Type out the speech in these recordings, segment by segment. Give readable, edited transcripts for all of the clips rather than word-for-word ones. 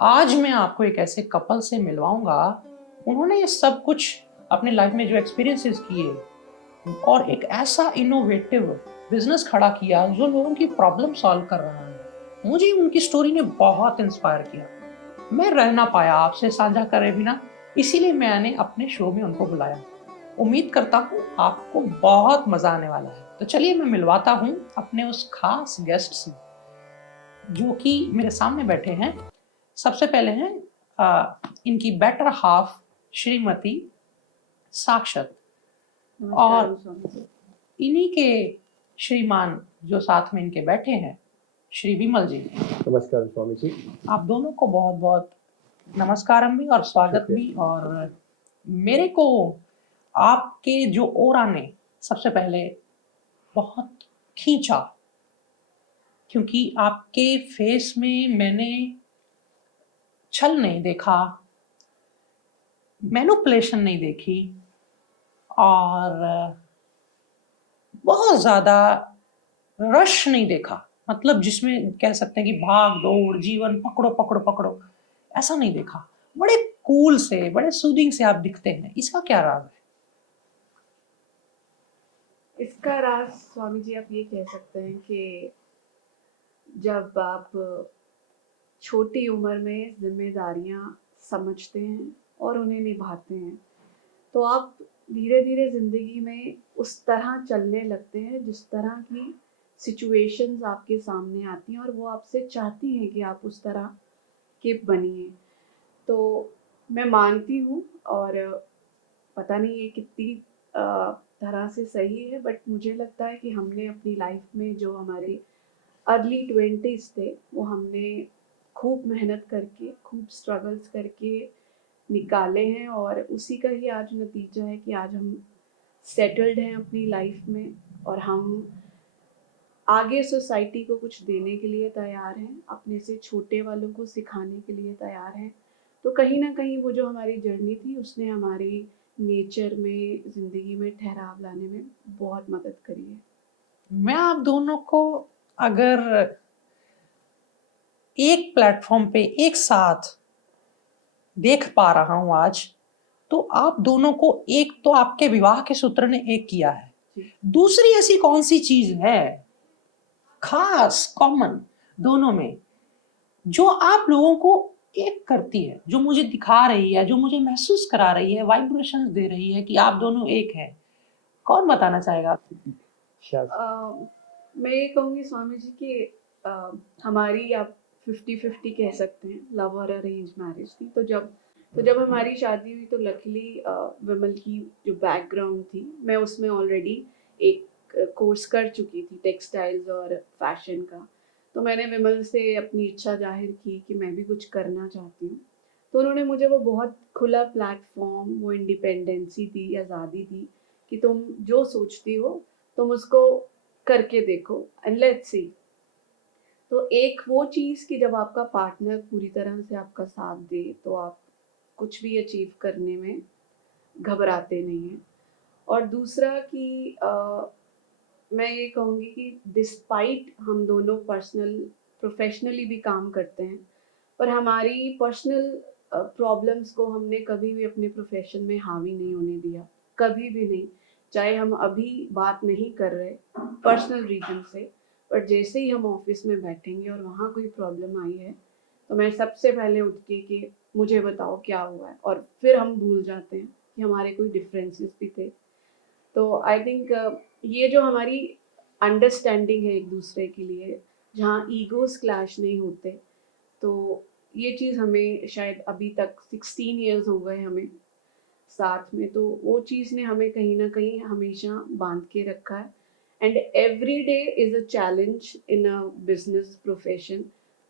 आज मैं आपको एक ऐसे कपल से मिलवाऊंगा, उन्होंने ये सब कुछ अपनी लाइफ में जो एक्सपीरियंसेस किए और एक ऐसा इनोवेटिव बिजनेस खड़ा किया जो लोगों की प्रॉब्लम सॉल्व कर रहा है। मुझे उनकी स्टोरी ने बहुत इंस्पायर किया। मैं रह ना पाया आपसे साझा करे बिना, इसीलिए मैंने अपने शो में उनको बुलाया। उम्मीद करता हूँ आपको बहुत मजा आने वाला है। तो चलिए मैं मिलवाता हूँ अपने उस खास गेस्ट से जो कि मेरे सामने बैठे हैं। सबसे पहले हैं इनकी बेटर हाफ श्रीमती साक्षत, और इन्हीं के श्रीमान जो साथ में इनके बैठे हैं श्री विमल जी। नमस्कार स्वामी जी। आप दोनों को बहुत बहुत नमस्कारम भी और स्वागत भी। और मेरे को आपके जो ओरा ने सबसे पहले बहुत खींचा, क्योंकि आपके फेस में मैंने छल नहीं देखा, मैनिपुलेशन नहीं देखी, और बहुत ज्यादा रश नहीं देखा। मतलब जिसमें कह सकते हैं कि भाग दौड़ जीवन पकड़ो पकड़ो पकड़ो, ऐसा नहीं देखा। बड़े कूल से, बड़े सूदिंग से आप दिखते हैं। इसका क्या राज है? इसका राज स्वामी जी आप ये कह सकते हैं कि जब आप छोटी उम्र में जिम्मेदारियां समझते हैं और उन्हें निभाते हैं, तो आप धीरे धीरे जिंदगी में उस तरह चलने लगते हैं जिस तरह की सिचुएशंस आपके सामने आती हैं और वो आपसे चाहती हैं कि आप उस तरह के बनिए। तो मैं मानती हूँ, और पता नहीं ये कितनी तरह से सही है, बट मुझे लगता है कि हमने अपनी लाइफ में जो हमारे अर्ली 20s थे वो हमने खूब मेहनत करके, खूब स्ट्रगल्स करके निकाले हैं, और उसी का ही आज नतीजा है कि आज हम सेटल्ड हैं अपनी लाइफ में, और हम आगे सोसाइटी को कुछ देने के लिए तैयार हैं, अपने से छोटे वालों को सिखाने के लिए तैयार हैं। तो कहीं ना कहीं वो जो हमारी जर्नी थी उसने हमारी नेचर में, ज़िंदगी में ठहराव लाने में बहुत मदद करी है। मैं आप दोनों को अगर एक प्लेटफॉर्म पे एक साथ देख पा रहा हूं आज, तो आप दोनों को एक तो आपके विवाह के सूत्र ने एक किया है, दूसरी ऐसी कौन सी चीज है खास कॉमन दोनों में जो आप लोगों को एक करती है, जो मुझे दिखा रही है, जो मुझे महसूस करा रही है, वाइब्रेशंस दे रही है कि आप दोनों एक हैं? कौन बताना चाहेगा? मैं ये कहूँगी स्वामी जी कि हमारी, आप 50-50 कह सकते हैं, लव और अरेंज मैरिज थी। तो जब हमारी शादी हुई तो लकीली विमल की जो बैकग्राउंड थी, मैं उसमें ऑलरेडी एक कोर्स कर चुकी थी टेक्सटाइल्स और फैशन का। तो मैंने विमल से अपनी इच्छा जाहिर की कि मैं भी कुछ करना चाहती हूँ। तो उन्होंने मुझे वो बहुत खुला प्लेटफॉर्म, वो इंडिपेंडेंसी दी, आज़ादी दी कि तुम जो सोचती हो तुम उसको करके देखो एंड लेट्स सी। तो एक वो चीज़ कि जब आपका पार्टनर पूरी तरह से आपका साथ दे तो आप कुछ भी अचीव करने में घबराते नहीं हैं। और दूसरा कि मैं ये कहूँगी कि डिस्पाइट हम दोनों प्रोफेशनली भी काम करते हैं, पर हमारी पर्सनल प्रॉब्लम्स को हमने कभी भी अपने प्रोफेशन में हावी नहीं होने दिया, कभी भी नहीं। चाहे हम अभी बात नहीं कर रहे पर्सनल रीजन से, पर जैसे ही हम ऑफिस में बैठेंगे और वहाँ कोई प्रॉब्लम आई है तो मैं सबसे पहले उठ के कि मुझे बताओ क्या हुआ है, और फिर हम भूल जाते हैं कि हमारे कोई डिफरेंसेस भी थे। तो आई थिंक ये जो हमारी अंडरस्टैंडिंग है एक दूसरे के लिए, जहाँ ईगोस क्लैश नहीं होते, तो ये चीज़ हमें शायद अभी तक 16 ईयर्स हो गए हमें साथ में, तो वो चीज़ ने हमें कहीं ना कहीं हमेशा बांध के रखा है। And every day is a challenge in a business profession.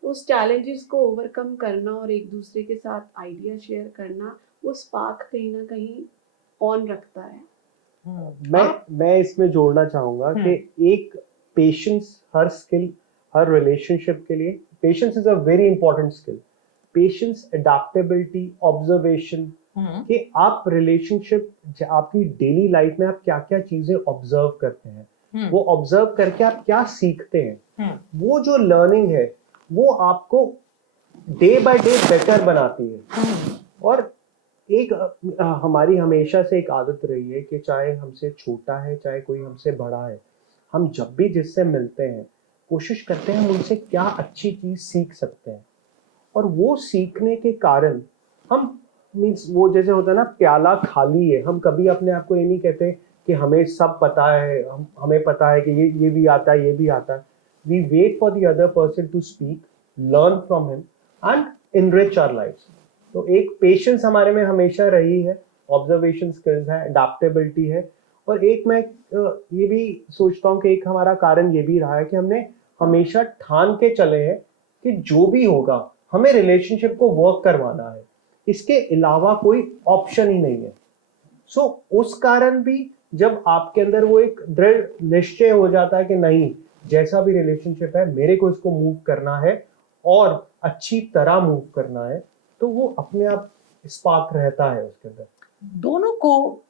तो उस चैलेंजेस को ओवरकम करना और एक दूसरे के साथ आइडिया शेयर करना, वो स्पार्क कहीं ना कहीं ऑन रखता है। मैं इसमें जोड़ना चाहूंगा कि एक पेशेंस, हर स्किल, हर रिलेशनशिप के लिए patience is a very important skill. Patience, adaptability, observation, कि आप रिलेशनशिप, आपकी डेली लाइफ में आप क्या क्या चीजें ऑब्जर्व करते हैं, वो ऑब्जर्व करके आप क्या सीखते हैं, वो जो लर्निंग है वो आपको डे बाय डे बेटर बनाती है। और एक हमारी हमेशा से एक आदत रही है कि चाहे हमसे छोटा है चाहे कोई हमसे बड़ा है, हम जब भी जिससे मिलते हैं कोशिश करते हैं हम उनसे क्या अच्छी चीज सीख सकते हैं। और वो सीखने के कारण हम मीन्स वो जैसे होता है ना, प्याला खाली है, हम कभी अपने आप को ये नहीं कहते कि हमें सब पता है, हमें पता है कि ये भी आता है, ये भी आता है। We wait for the other person to speak, learn from him and enrich our lives. तो एक पेशेंस हमारे में हमेशा रही है, ऑब्जर्वेशन स्किल्स है, अडेप्टेबिलिटी है। और एक मैं ये भी सोचता हूँ कि एक हमारा कारण ये भी रहा है कि हमने हमेशा ठान के चले हैं कि जो भी होगा हमें रिलेशनशिप को वर्क करवाना है, इसके अलावा कोई ऑप्शन ही नहीं है। सो उस कारण भी जब आपके अंदर वो एक दृढ़ निश्चय हो जाता है कि नहीं, जैसा भी रिलेशनशिप है मेरे को इसको मूव करना है और अच्छी तरह मूव करना है, तो वो अपने आप स्पार्क रहता है उसके अंदर। दोनों को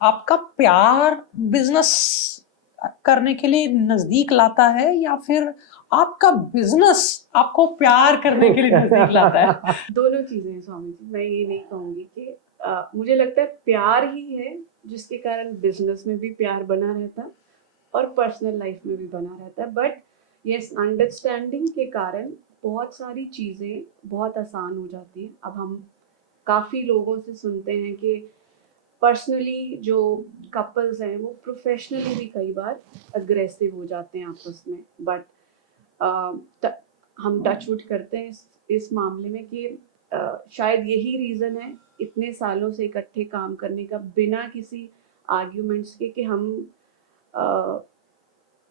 आपका प्यार बिजनेस करने के लिए नजदीक लाता है या फिर आपका बिजनेस आपको प्यार करने के लिए नजदीक लाता है? दोनों चीजें हैं स्वामी जी। मैं ये नहीं कहूंगी कि मुझे लगता है प्यार ही है जिसके कारण बिजनेस में भी प्यार बना रहता है और पर्सनल लाइफ में भी बना रहता है। बट यस, अंडरस्टैंडिंग के कारण बहुत सारी चीज़ें बहुत आसान हो जाती हैं। अब हम काफ़ी लोगों से सुनते हैं कि पर्सनली जो कपल्स हैं वो प्रोफेशनली भी कई बार अग्रेसिव हो जाते हैं आपस में। बट हम टचवुड करते हैं इस मामले में कि शायद यही रीज़न है इतने सालों से इकट्ठे काम करने का बिना किसी आर्ग्यूमेंट्स के, कि हम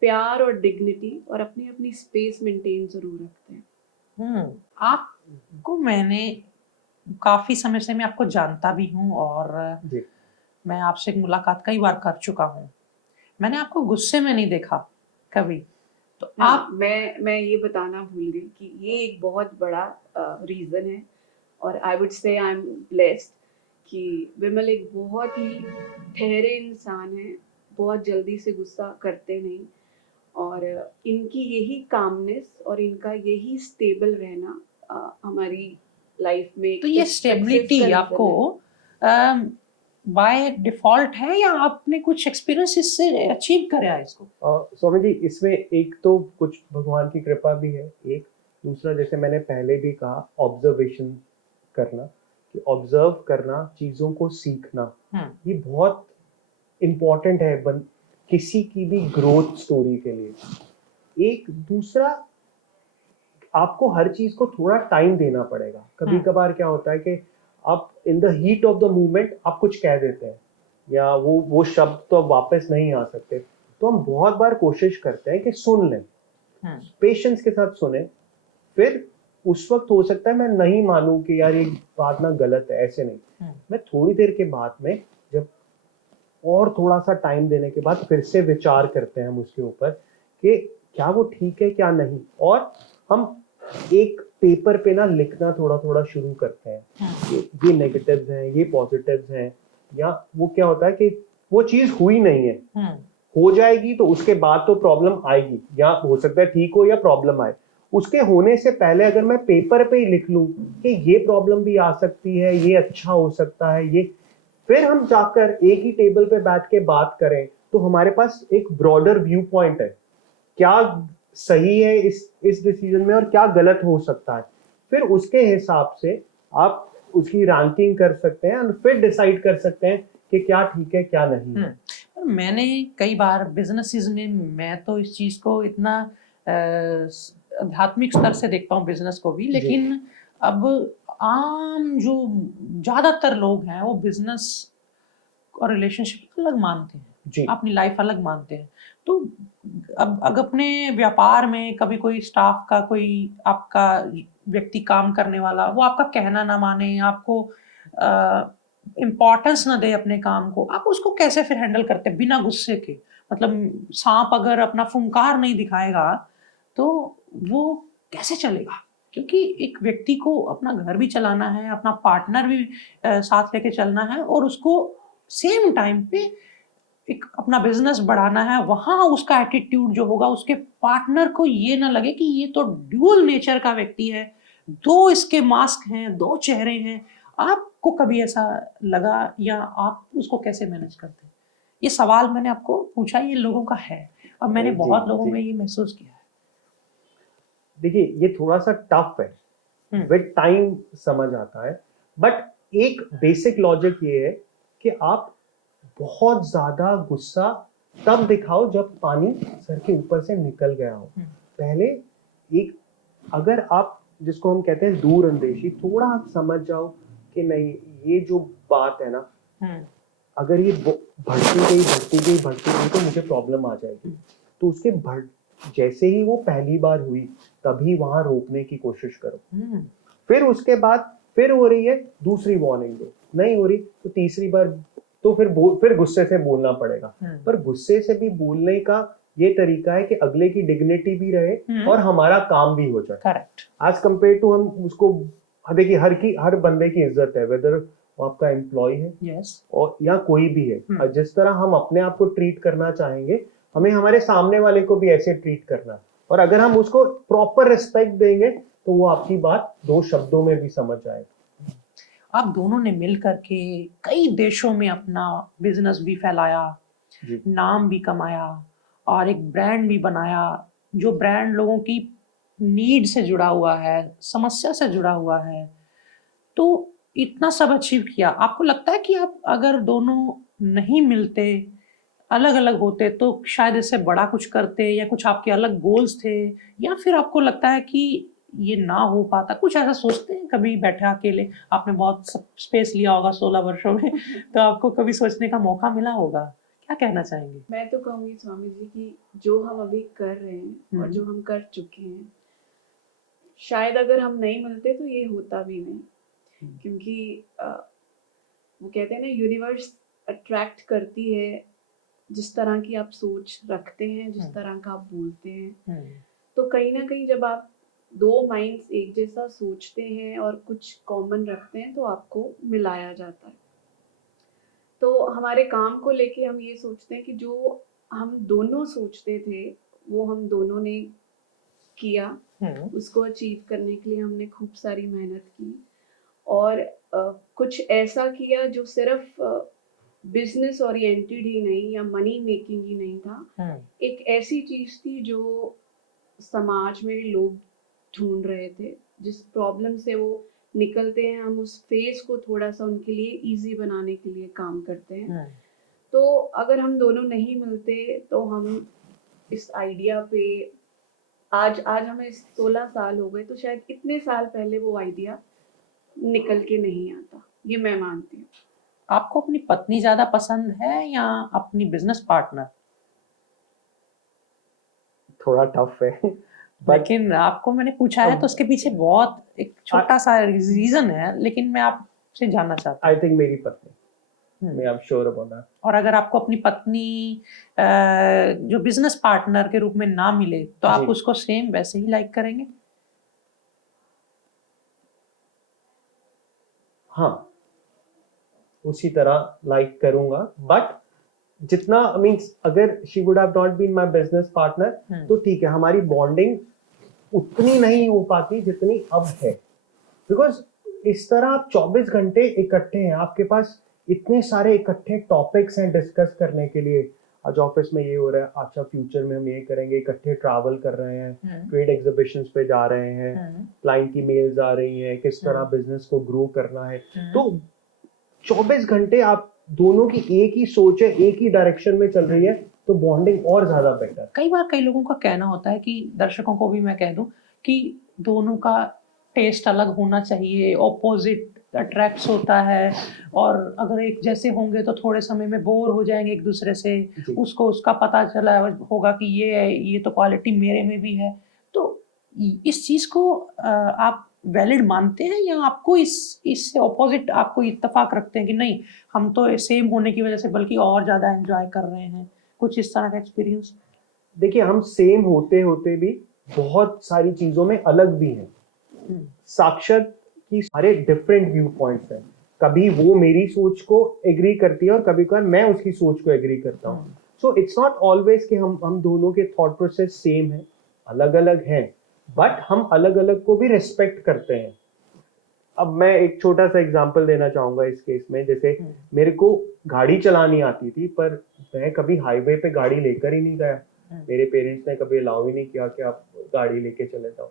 प्यार और डिग्निटी और अपनी अपनी स्पेस मेंटेन जरूर रखते हैं। आपको मैंने काफी समय से मैं आपको जानता भी हूँ और जी। मैं आपसे मुलाकात कई बार कर चुका हूँ। मैंने आपको गुस्से में नहीं देखा कभी। तो आप मैं ये बताना भूल गई कि ये एक बहुत बड़ा रीज़न है। और I would say I am blessed कि विमल एक बहुत ही ठहरे इंसान है, बहुत जल्दी से गुस्सा करते नहीं। और इनकी यही कामनेस और इनका यही स्टेबल रहना हमारी लाइफ में तो ये सक्सेस स्टेबिलिटी का रीज़न आपको है। बाय डिफॉल्ट है या आपने कुछ एक्सपीरियंस इससे अचीव करा है इसको? स्वामी जी, इसमें एक तो कुछ भगवान की कृपा भी है, एक दूसरा जैसे मैंने पहले भी कहा ऑब्जर्वेशन करना, कि ऑब्जर्व करना, चीजों को सीखना, ये बहुत इम्पोर्टेंट है किसी की भी ग्रोथ स्टोरी के लिए। एक दूसरा, आपको हर चीज को थोड़ा टाइम देना पड़ेगा। कभी कभार क्या होता है कि आप in the heat of the movement आप कुछ कह देते हैं या वो शब्द तो अब वापस नहीं आ सकते, तो हम बहुत बार कोशिश करते हैं कि सुन लें, पेशेंस के साथ सुने। फिर उस वक्त हो सकता है मैं नहीं मानूं कि यार ये बात ना गलत है, ऐसे नहीं, मैं थोड़ी देर के बाद में जब और थोड़ा सा टाइम देने के बाद फिर से विचार करते हैं हम उसके ऊपर कि क्या वो ठीक है क्या नहीं। और हम एक पेपर पे ना लिखना थोड़ा थोड़ा शुरू करते हैं कि ये नेगेटिव्स हैं, ये पॉजिटिव्स हैं, या वो क्या होता है कि वो चीज हुई नहीं है, हो जाएगी तो उसके बाद तो प्रॉब्लम आएगी, या हो सकता है ठीक हो या प्रॉब्लम आए। उसके होने से पहले अगर मैं पेपर पे ही लिख लूं कि ये प्रॉब्लम भी आ सकती है, ये अच्छा हो सकता है, ये, फिर हम जाकर एक ही टेबल पे बैठ के बात करें तो हमारे पास एक ब्रॉडर व्यू पॉइंट है, क्या सही है इस डिसीजन में और क्या गलत हो सकता है। फिर उसके हिसाब से आप उसकी रैंकिंग कर सकते हैं और फिर डिसाइड कर सकते हैं कि क्या ठीक है क्या नहीं है। मैंने कई बार बिजनेसेस में, मैं तो इस चीज को इतना आध्यात्मिक स्तर से देखता हूँ बिजनेस को भी, लेकिन अब आम जो ज्यादातर लोग हैं वो बिजनेस और रिलेशनशिप अलग मानते हैं, अपनी लाइफ अलग मानते हैं। तो अब अगर अपने व्यापार में कभी कोई स्टाफ का, कोई आपका व्यक्ति काम करने वाला, वो आपका कहना ना माने, आपको इम्पोर्टेंस ना दे अपने काम को, आप उसको कैसे फिर हैंडल करते हैं बिना गुस्से के? मतलब सांप अगर अपना फुंकार नहीं दिखाएगा तो वो कैसे चलेगा? क्योंकि एक व्यक्ति को अपना घर भी चलाना है, अपना पार्टनर भी साथ लेके चलना है, और उसको सेम टाइम पे एक अपना बिजनेस बढ़ाना है। वहां उसका एटीट्यूड जो होगा, उसके पार्टनर को ये ना लगे कि ये तो ड्यूअल नेचर का व्यक्ति है, दो इसके मास्क हैं, दो चेहरे हैं। आपको कभी ऐसा लगा या आप उसको कैसे मैनेज करते हैं? ये सवाल मैंने आपको पूछा, ये लोगों का है और मैंने जी, बहुत लोगों जी। में ये महसूस किया है। देखिए ये थोड़ा सा टफ है, विद टाइम समझ आता है, बट एक बेसिक लॉजिक ये है कि आप बहुत ज्यादा गुस्सा तब दिखाओ जब पानी सर के ऊपर से निकल गया हो। पहले एक, अगर आप जिसको हम कहते हैं दूर अंदेशी, थोड़ा आप समझ जाओ कि नहीं ये जो बात है ना, अगर ये बढ़ती गई तो मुझे प्रॉब्लम आ जाएगी। तो उसके जैसे ही वो पहली बार हुई तभी वहां रोकने की कोशिश करो। फिर उसके बाद फिर हो रही है, दूसरी वार्निंग दो, नहीं हो रही तो तीसरी बार, तो फिर गुस्से से बोलना पड़ेगा। पर गुस्से से भी बोलने का ये तरीका है कि अगले की डिग्निटी भी रहे और हमारा काम भी हो जाए। करेक्ट। एज कंपेयर टू हम उसको, देखिए हर बंदे की इज्जत है, वेदर वो आपका एम्प्लॉय है यस। और या कोई भी है। और जिस तरह हम अपने आप को ट्रीट करना चाहेंगे, हमें हमारे सामने वाले को भी ऐसे ट्रीट करना है। और अगर हम उसको प्रॉपर रिस्पेक्ट देंगे तो वो आपकी बात दो शब्दों में भी समझ आएगा। आप दोनों ने मिल करके कई देशों में अपना बिजनेस भी फैलाया, नाम भी कमाया और एक ब्रांड भी बनाया, जो ब्रांड लोगों की नीड से जुड़ा हुआ है, समस्या से जुड़ा हुआ है। तो इतना सब अचीव किया, आपको लगता है कि आप अगर दोनों नहीं मिलते, अलग अलग होते, तो शायद इससे बड़ा कुछ करते, या कुछ आपके अलग गोल्स थे, या फिर आपको लगता है कि ये ना हो पाता? कुछ ऐसा सोचते हैं कभी बैठे अकेले? आपने बहुत स्पेस लिया होगा 16 वर्षों में तो आपको कभी सोचने का मौका मिला होगा? क्या कहना चाहेंगे? मैं तो कहूँगी स्वामी जी कि जो हम अभी कर रहे हैं और जो हम कर चुके हैं, शायद अगर हम नहीं मिलते तो ये होता भी नहीं। क्योंकि वो कहते हैं ना, यूनिवर्स अट्रैक्ट करती है जिस तरह की आप सोच रखते हैं, जिस तरह का आप बोलते हैं। तो कहीं ना कहीं जब आप दो माइंड्स एक जैसा सोचते हैं और कुछ कॉमन रखते हैं तो आपको मिलाया जाता है। तो हमारे काम को लेके हम ये सोचते हैं कि जो हम दोनों सोचते थे वो हम दोनों ने किया। उसको अचीव करने के लिए हमने खूब सारी मेहनत की और कुछ ऐसा किया जो सिर्फ बिजनेस ओरिएंटेड ही नहीं या मनी मेकिंग ही नहीं था। एक ऐसी चीज थी जो समाज में लोग ढूंढ रहे थे, जिस प्रॉब्लम से वो निकलते हैं, हम उस फेज को थोड़ा सा उनके लिए इजी बनाने के लिए काम करते हैं। तो अगर हम दोनों नहीं मिलते तो हम इस आइडिया पे आज हमें 16 साल हो गए, तो शायद इतने साल पहले वो आइडिया निकल के नहीं आता, ये मैं मानती हूँ। आपको अपनी पत्नी ज्यादा पसंद है या अपनी बिजनेस पार्टनर? थोड़ा टफ है लेकिन आपको मैंने पूछा है तो उसके पीछे बहुत एक छोटा सा रीजन है, लेकिन मैं आपसे जानना चाहता हूँ। आई थिंक मेरी पत्नी, मैं I am sure about that. और अगर आपको अपनी पत्नी जो बिजनेस पार्टनर के रूप में ना मिले तो आप उसको सेम वैसे ही लाइक करेंगे? हाँ, उसी तरह लाइक करूंगा, बट जितना मींस अगर she would have not been my business partner तो ठीक है, हमारी बॉन्डिंग उतनी नहीं हो पाती जितनी अब है। बिकॉज इस तरह आप 24 घंटे इकट्ठे हैं, आपके पास इतने सारे इकट्ठे टॉपिक्स हैं डिस्कस करने के लिए। आज ऑफिस में ये हो रहा है, अच्छा फ्यूचर में हम ये करेंगे, इकट्ठे ट्रैवल कर रहे हैं, ट्रेड एग्जीबिशंस पे जा रहे हैं, क्लाइंट की मेल्स आ रही हैं, किस तरह बिजनेस को ग्रो करना है। तो 24 घंटे आप दोनों की एक ही सोच है, एक ही डायरेक्शन में चल रही है, तो बॉन्डिंग और ज्यादा बेटर। कई बार कई लोगों का कहना होता है कि दर्शकों को भी मैं कह दूं कि दोनों का टेस्ट अलग होना चाहिए, ऑपोजिट अट्रैक्ट्स होता है, और अगर एक जैसे होंगे तो थोड़े समय में बोर हो जाएंगे एक दूसरे से। उसको उसका पता चला होगा कि ये तो क्वालिटी मेरे में भी है। तो इस चीज को आप वैलिड मानते हैं या आपको इससे ऑपोजिट आपको इत्तेफाक रखते हैं कि नहीं, हम तो सेम होने की वजह से बल्कि और ज्यादा एंजॉय कर रहे हैं? कुछ इस तरह का एक्सपीरियंस? देखिए, हम सेम होते होते भी बहुत सारी चीजों में अलग भी हैं। साक्षात की सारे डिफरेंट व्यू पॉइंट्स हैं। कभी वो मेरी सोच को एग्री करती है और कभी कभार मैं उसकी सोच को एग्री करता हूँ। सो इट्स नॉट ऑलवेज कि हम दोनों के थॉट प्रोसेस सेम है, अलग अलग हैं, बट हम अलग अलग को भी रिस्पेक्ट करते हैं। अब मैं एक छोटा सा एग्जांपल देना चाहूंगा इस केस में, जैसे मेरे को गाड़ी चलानी आती थी पर मैं कभी हाईवे पे गाड़ी लेकर ही नहीं गया। मेरे पेरेंट्स ने कभी अलाउ ही नहीं किया कि आप गाड़ी लेके चले जाओ।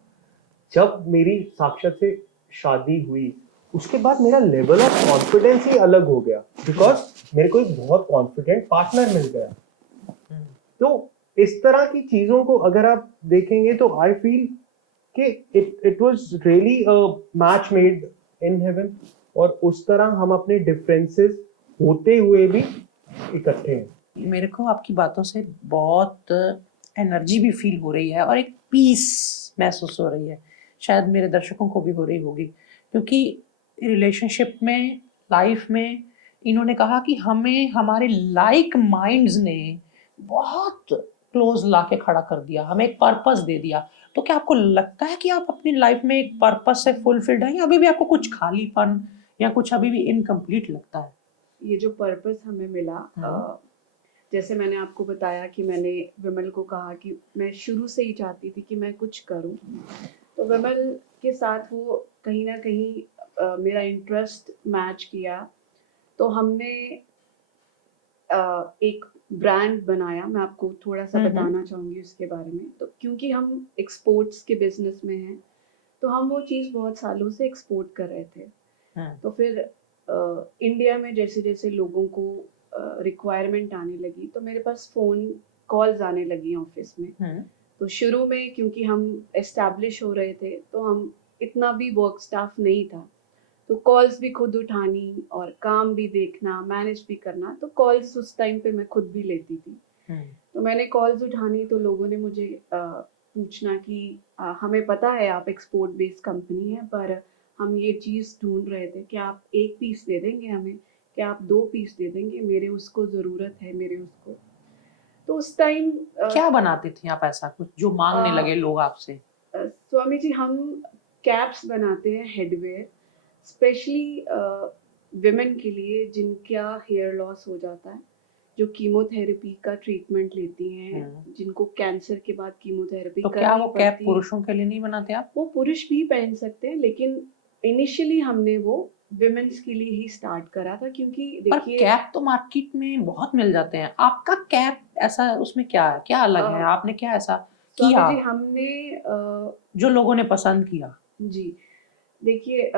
जब मेरी साक्षात से शादी हुई उसके बाद मेरा लेवल ऑफ कॉन्फिडेंस ही अलग हो गया, बिकॉज मेरे को एक बहुत कॉन्फिडेंट पार्टनर मिल गया। तो इस तरह की चीजों को अगर आप देखेंगे तो आई फील कि it was really a match made in heaven, और उस तरह हम अपने डिफरेंसेस होते हुए भी इकट्ठे हैं। मेरे को आपकी बातों से बहुत एनर्जी भी फील हो रही है और एक पीस महसूस हो रही है, शायद मेरे दर्शकों को भी हो रही होगी, क्योंकि रिलेशनशिप में, लाइफ में इन्होंने कहा कि हमें हमारे लाइक माइंड्स ने बहुत क्लोज लाके खड़ा कर दिया, हमें एक पर्पस दे दिया। तो क्या आपको लगता है कि आप अपनी लाइफ में एक पर्पस से फुलफिल्ड हैं, या अभी भी आपको कुछ खालीपन या कुछ अभी भी इनकम्प्लीट लगता है? ये जो पर्पस हमें मिला, जैसे मैंने आपको बताया कि मैंने विमल को कहा कि मैं शुरू से ही चाहती थी कि मैं कुछ करूं, तो विमल के साथ वो कहीं ना कहीं मेरा इंटरेस्ट मैच किया। तो हमने एक ब्रांड बनाया। मैं आपको थोड़ा सा बताना चाहूँगी उसके बारे में। तो क्योंकि हम एक्सपोर्ट्स के बिजनेस में हैं, तो हम वो चीज़ बहुत सालों से एक्सपोर्ट कर रहे थे। तो फिर इंडिया में जैसे जैसे लोगों को रिक्वायरमेंट आने लगी, तो मेरे पास फ़ोन कॉल्स आने लगी ऑफिस में। तो शुरू में क्योंकि हम एस्टैब्लिश हो रहे थे, तो हम इतना भी वर्क स्टाफ नहीं था, तो कॉल्स भी खुद उठानी और काम भी देखना, मैनेज भी करना। तो कॉल्स उस टाइम पे मैं खुद भी लेती थी। तो मैंने कॉल्स उठानी, तो लोगों ने मुझे पूछना कि हमें पता है आप एक्सपोर्ट बेस्ड कंपनी है, पर हम ये चीज़ ढूंढ रहे थे कि आप 1 पीस दे देंगे हमें, क्या आप 2 पीस दे देंगे, मेरे उसको ज़रूरत है, मेरे उसको। तो उस टाइम क्या बनाती थी आप ऐसा कुछ जो मांगने लगे लोग आपसे? स्वामी जी, हम कैप्स बनाते हैं, हेडवेयर, स्पेशली विमेन के लिए जिनका हेयर लॉस हो जाता है, जो कीमोथेरेपी का ट्रीटमेंट लेती हैं, जिनको कैंसर के बाद कीमोथेरेपी तो क्या करनी वो कैप पड़ती है। पुरुषों के लिए नहीं बनाते आप? वो पुरुष भी पहन सकते हैं, लेकिन इनिशियली हमने वो विमेन्स के लिए ही स्टार्ट करा था, क्योंकि पर देखिए कैप तो मार्केट में बहुत मिल जाते हैं, आपका कैप ऐसा उसमें क्या है, क्या अलग है, आपने क्या ऐसा स्वामी किया जी हमने जो लोगों ने पसंद किया? जी देखिए,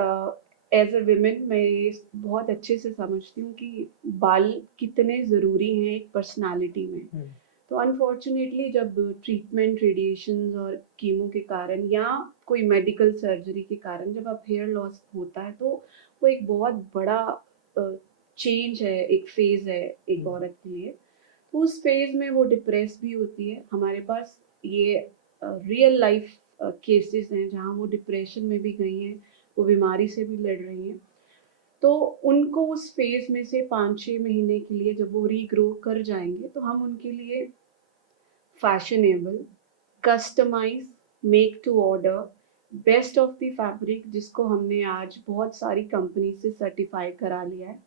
एज अ विमेन मैं ये बहुत अच्छे से समझती हूँ कि बाल कितने ज़रूरी हैं एक पर्सनालिटी में। तो अनफॉर्चुनेटली जब ट्रीटमेंट, रेडिएशंस और कीमो के कारण या कोई मेडिकल सर्जरी के कारण जब आप हेयर लॉस होता है, तो वो एक बहुत बड़ा चेंज है, एक फेज़ है एक औरत के लिए। तो उस फेज़ में वो डिप्रेस भी होती है। हमारे पास ये रियल लाइफ केसेस हैं जहाँ वो डिप्रेशन में भी गई हैं, वो बीमारी से भी लड़ रही हैं। तो उनको उस फेज़ में से 5-6 महीने के लिए जब वो रीग्रो कर जाएँगे, तो हम उनके लिए fashionable, customise, make to order, best of the fabric, जिसको हमने आज बहुत सारी कंपनी से सर्टिफ़ाई करा लिया है।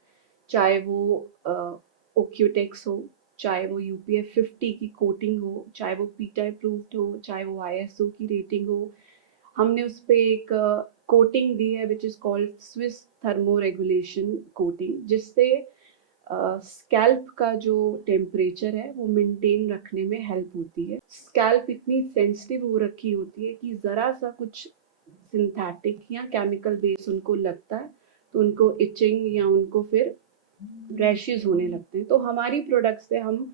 चाहे वो ओक्यूटेक्स हो, चाहे वो यूपीएफ 50 की कोटिंग हो, चाहे वो पीटा अप्रूव्ड हो, चाहे वो आईएसओ की रेटिंग हो। हमने उस पे एक कोटिंग दी है which is called Swiss thermo regulation coating, जिससे स्कैल्प का जो टेम्परेचर है वो मेंटेन रखने में हेल्प होती है। स्कैल्प इतनी सेंसिटिव हो रखी होती है कि ज़रा सा कुछ सिंथेटिक या केमिकल बेस उनको लगता है, तो उनको इचिंग या उनको फिर रैशेज होने लगते हैं। तो हमारी प्रोडक्ट्स से हम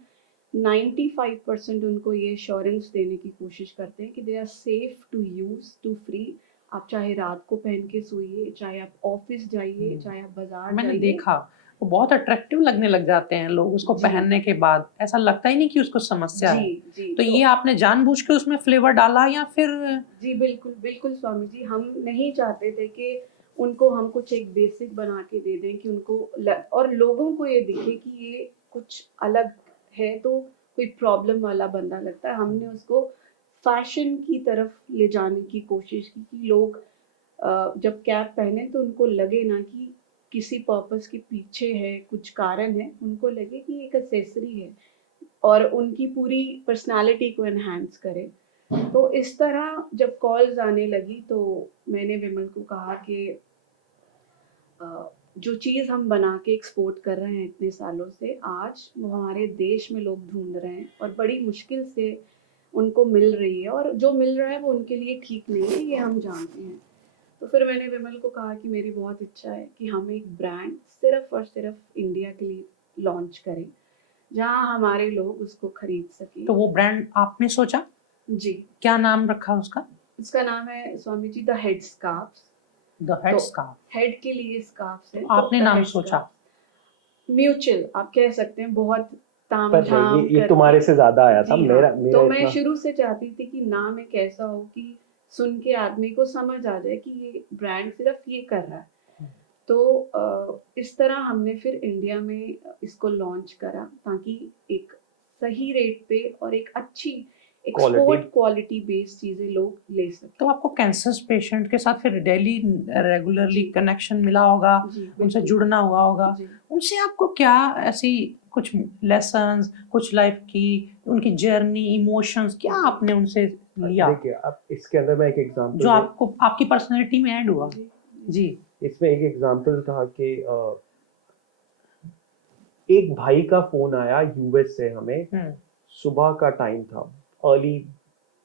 95% उनको ये एश्योरेंस देने की कोशिश करते हैं कि they are safe to use, to free. आप चाहे रात को पहन के सोइए, चाहे आप ऑफिस जाइए, चाहे आप बाजार मैंने जाइए। देखा वो बहुत अट्रैक्टिव लगने लग जाते हैं लोग उसको जी। पहनने के बाद, ऐसा लगता ही नहीं कि उसको समस्या है। जी तो ये आपने जानबूझ के उसमें फ्लेवर डाला या फिर? जी बिल्कुल बिल्कुल स्वामी जी, हम नहीं चाहते थे कि उनको हम कुछ एक बेसिक बना के दे दें कि उनको और लोगों को ये दिखे कि ये कुछ अलग है, तो कोई प्रॉब्लम वाला बंदा लगता है। हमने उसको फैशन की तरफ ले जाने की कोशिश की कि लोग जब कैप पहने तो उनको लगे ना कि किसी पर्पस के पीछे है, कुछ कारण है, उनको लगे कि एक एक्सेसरी है और उनकी पूरी पर्सनालिटी को एनहांस करे। तो इस तरह जब कॉल्स आने लगी तो मैंने विमल को कहा कि जो चीज़ हम बना के एक्सपोर्ट कर रहे हैं इतने सालों से, आज वो हमारे देश में लोग ढूंढ रहे हैं और बड़ी मुश्किल से उनको मिल रही है, और जो मिल रहा है वो उनके लिए ठीक नहीं है, ये हम जानते हैं। तो फिर मैंने विमल को कहा कि मेरी बहुत इच्छा है कि हम एक ब्रांड सिर्फ और सिर्फ इंडिया के लिए लॉन्च करें, जहाँ हमारे लोग उसको खरीद सकें। तो वो ब्रांड आपने सोचा, जी, क्या नाम रखा उसका? उसका नाम है Swami ji the head scarfs. The head तो स्कार्फ। हेड के लिए स्कार्फ्स है, आपने तो द नाम हेड सोचा? स्कार्फ म्यूचुअल आप कह सकते हैं, बहुत ताम पर झाम ये करके। तुम्हारे से ज्यादा आया था, जी मेरा हाँ, मेरा तो मैं इतना। शुरू से चाहती थी कि नाम एक ऐसा हो कि सुन के आदमी को समझ आ जाए कि ये ब्रांड सिर्फ ये कर रहा है। तो इस तरह हमने फिर इंडिया में इसको लॉन्च करा, ताकि एक सही रेट पे और एक अच्छी एक्सपोर्ट क्वालिटी बेस्ड चीजें लोग ले सकें। तो आपको कैंसर पेशेंट के साथ फिर डेली रेगुलरली जी। कनेक्शन मिला होगा, जी, उनसे बिल्कुल। जुड़ना हुआ होगा। जी। उनसे आपको क्या ऐसी कुछ लेसन्स, कुछ लाइफ की उनकी जर्नी, इमोशंस, क्या आपने उनसे लिया देखिए, अब इसके अंदर मैं एक एग्जांपल जो आपको आपकी पर्सनैलिटी में ऐड हुआ? जी। जी। इसमें एक एग्जांपल था कि एक भाई का फोन आया यूएस से हमें, सुबह का टाइम था, अर्ली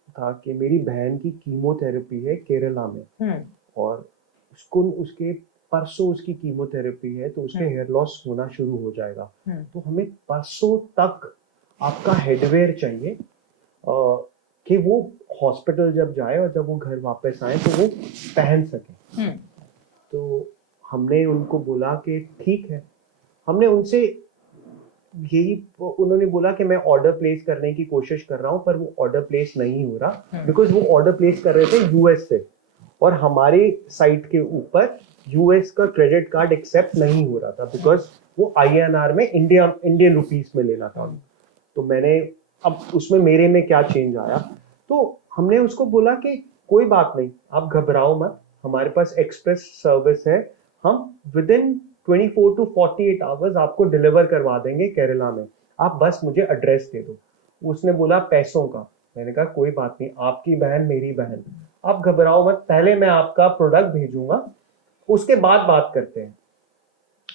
था, कि मेरी बहन की कीमोथेरेपी है केरला में, और उसको उसके परसों उसकी कीमोथेरेपी है, तो उसके हेयर लॉस होना शुरू हो जाएगा, तो हमें परसों तक आपका हेडवेयर चाहिए कि वो हॉस्पिटल जब जाए और जब वो घर वापस आए तो वो पहन सके। तो हमने उनको बोला कि ठीक है। हमने उनसे यही, उन्होंने बोला कि मैं ऑर्डर प्लेस करने की कोशिश कर रहा हूँ, पर वो ऑर्डर प्लेस नहीं हो रहा, बिकॉज वो ऑर्डर प्लेस कर रहे थे यूएस से, और हमारे साइट के ऊपर यूएस का क्रेडिट कार्ड एक्सेप्ट नहीं हो रहा था, बिकॉज वो आईएनआर में इंडियन रुपीस में लेना था। तो मैंने, अब उसमें मेरे में क्या चेंज आया, तो हमने उसको बोला कि कोई बात नहीं, आप घबराओ मत, हमारे पास एक्सप्रेस सर्विस है, हम विद इन 24 to 48 आवर्स आपको डिलीवर करवा देंगे केरला में, आप बस मुझे एड्रेस दे दो। उसने बोला पैसों का, मैंने कहा कोई बात नहीं, आपकी बहन मेरी बहन, आप घबराओ मत, पहले मैं आपका प्रोडक्ट भेजूंगा, उसके बाद बात करते हैं।